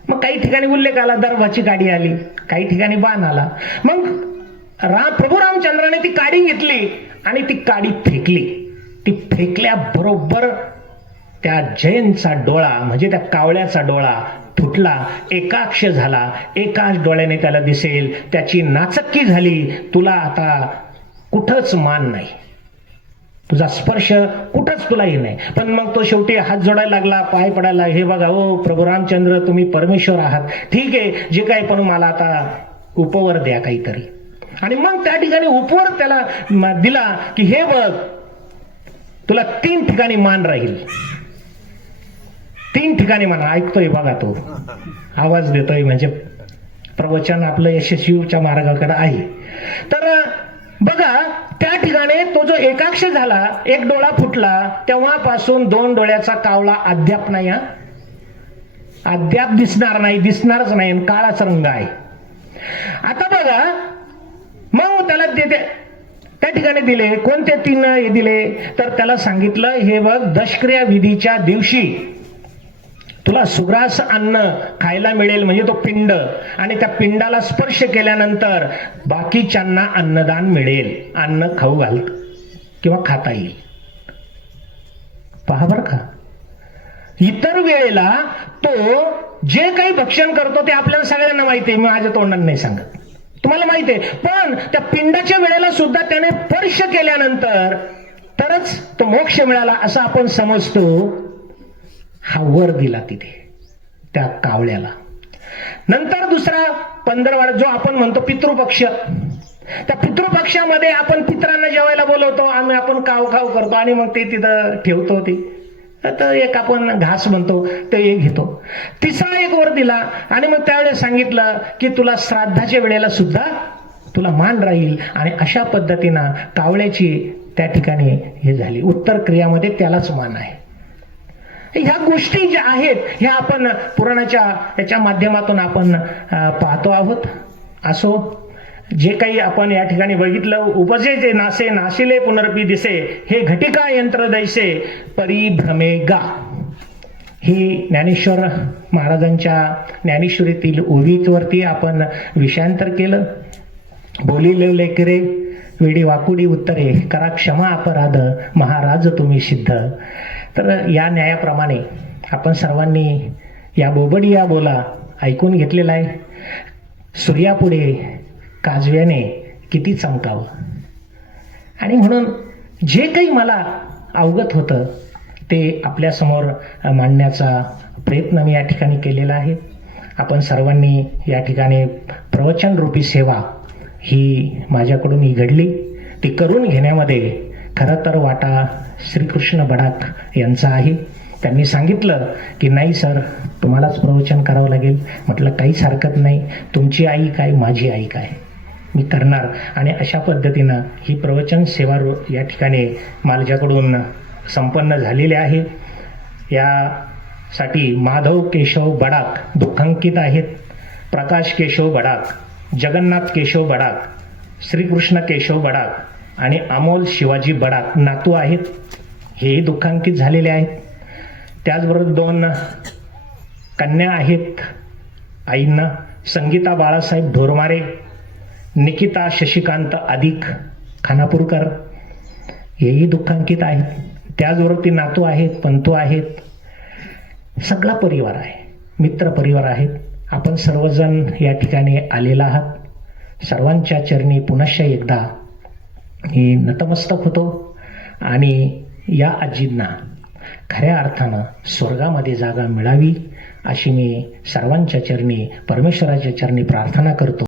मग काही ठिकाणी उल्लेख आला दर्भाची काडी आली, काही ठिकाणी बाण आला. मग प्रभू रामचंद्राने ती काडी घेतली आणि ती काडी फेकली. ती फेकल्याबरोबर त्या जयंतचा डोळा म्हणजे त्या कावळ्याचा डोळा फुटला, एकाक्ष झाला. एकाच डोळ्याने त्याला दिसेल, त्याची नाचक्की झाली. तुला आता कुठंच मान नाही, तुझा स्पर्श कुठंच तुलाही नाही. पण मग तो शेवटी हात जोडायला लागला, पाय पडायला, हे बघा ओ प्रभू रामचंद्र, तुम्ही परमेश्वर आहात, ठीक आहे जे काय, पण मला आता उपवर द्या काहीतरी. आणि मग त्या ठिकाणी उपवर त्याला दिला की हे बघ, तुला 3 ठिकाणी मान राहील. 3 ठिकाणी मान. ऐकतोय बघा, तो आवाज देतोय, म्हणजे प्रवचन आपलं यशस्वीच्या मार्गाकडे आहे. तर बघा, त्या ठिकाणी तो जो एकाक्ष झाला, एक डोळा फुटला, तेव्हापासून 2 डोळ्याचा कावळा अद्याप नाही, अद्याप दिसणार नाही, दिसणारच नाही, काळाच रंग आहे. आता बघा, मग त्याला त्या ठिकाणी दिले कोणते 3 दिले, तर त्याला सांगितलं हे बघ, दशक्रिया विधीच्या दिवशी तुला सुग्रास अन्न खायला मिळेल, म्हणजे तो पिंड, आणि त्या पिंडाला स्पर्श केल्यानंतर बाकीच्यांना अन्नदान मिळेल, अन्न खाऊ घाल किंवा खाता येईल. पहा बरं का, इतर वेळेला तो जे काही भक्षण करतो ते आपल्याला सगळ्यांना माहिती आहे, मी माझ्या तोंडाने नाही सांगत, तुम्हाला माहिती आहे. पण त्या पिंडाच्या वेळेला सुद्धा त्याने स्पर्श केल्यानंतर तरच तो मोक्ष मिळाला असं आपण समजतो. हा वर दिला तिथे त्या कावळ्याला. नंतर दुसरा 15वाडा जो आपण म्हणतो पितृपक्ष, त्या पितृपक्षामध्ये आपण पितरांना जेवायला बोलवतो, आपण काव खाव करतो आणि मग ते तिथं ठेवतो. ते आता एक आपण घास म्हणतो ते एक घेतो. तिसरा एक वर दिला आणि मग त्यावेळेस सांगितलं की तुला श्राद्धाच्या वेळेला सुद्धा तुला मान राहील. आणि अशा पद्धतीनं कावळ्याची त्या ठिकाणी हे झाली. उत्तर क्रियामध्ये त्यालाच मान आहे. ह्या गोष्टी ज्या आहेत ह्या आपण पुराणाच्या याच्या माध्यमातून आपण पाहतो आहोत. असो, जे काही आपण या ठिकाणी बघितलं, उपजे जे नासे नाशिले पुनर्पी दिसे, हे घटिका यंत्र दैसे परिभ्रमे गा, ही ज्ञानेश्वर महाराजांच्या ज्ञानेश्वरीतील ओवीवरती आपण विषयांतर केलं. बोलिले लेकरे वेडी वाकुडी उत्तरे, करा क्षमा अपराध महाराज तुम्ही सिद्ध. तर या न्यायाप्रमाणे आपण सर्वांनी या बोबडिया बोला ऐकून घेतलेला आहे. सूर्यापुढे काजव्याने किती चमकावं, आणि म्हणून जे काही मला अवगत होतं ते आपल्यासमोर मांडण्याचा प्रयत्न मी या ठिकाणी केलेला आहे. आपण सर्वांनी या ठिकाणी प्रवचनरूपी सेवा ही माझ्याकडून ही घडली, ती करून घेण्यामध्ये खरं तर वाटा श्रीकृष्ण बडाक यांचा आहे. त्यांनी सांगितलं की नाही सर, तुम्हालाच प्रवचन करावं लागेल. म्हटलं काहीच हरकत नाही, तुमची आई काय माझी आई काय, मी करणार. आणि अशा पद्धतीनं ही प्रवचन सेवा या ठिकाणी माझ्याकडून संपन्न झालेली आहे. यासाठी माधव केशव बडाक दुःखांकित आहेत, प्रकाश केशव बडाक, जगन्नाथ केशव बडाक, श्रीकृष्ण केशव बडाक आणि अमोल शिवाजी बडाक नातू आहेत, हेही दुःखांकित झालेले आहेत. त्याचबरोबर 2 कन्या आहेत आईंना, संगीता बाळासाहेब ढोरमारे, निकिता शशिकांत अधिक खानापूरकर, हेही दुःखांकित आहेत. त्याचबरोबर ती नातू आहेत, पंतू आहेत, सगळा परिवार आहे, मित्र परिवार आहेत. आपण सर्वजण या ठिकाणी आलेला आहात. सर्वांच्या चरणी पुनश्च एकदा मी नतमस्तक होतो आणि या आजींना खऱ्या अर्थानं स्वर्गामध्ये जागा मिळावी अशी मी सर्वांच्या चरणी, परमेश्वराच्या चरणी प्रार्थना करतो.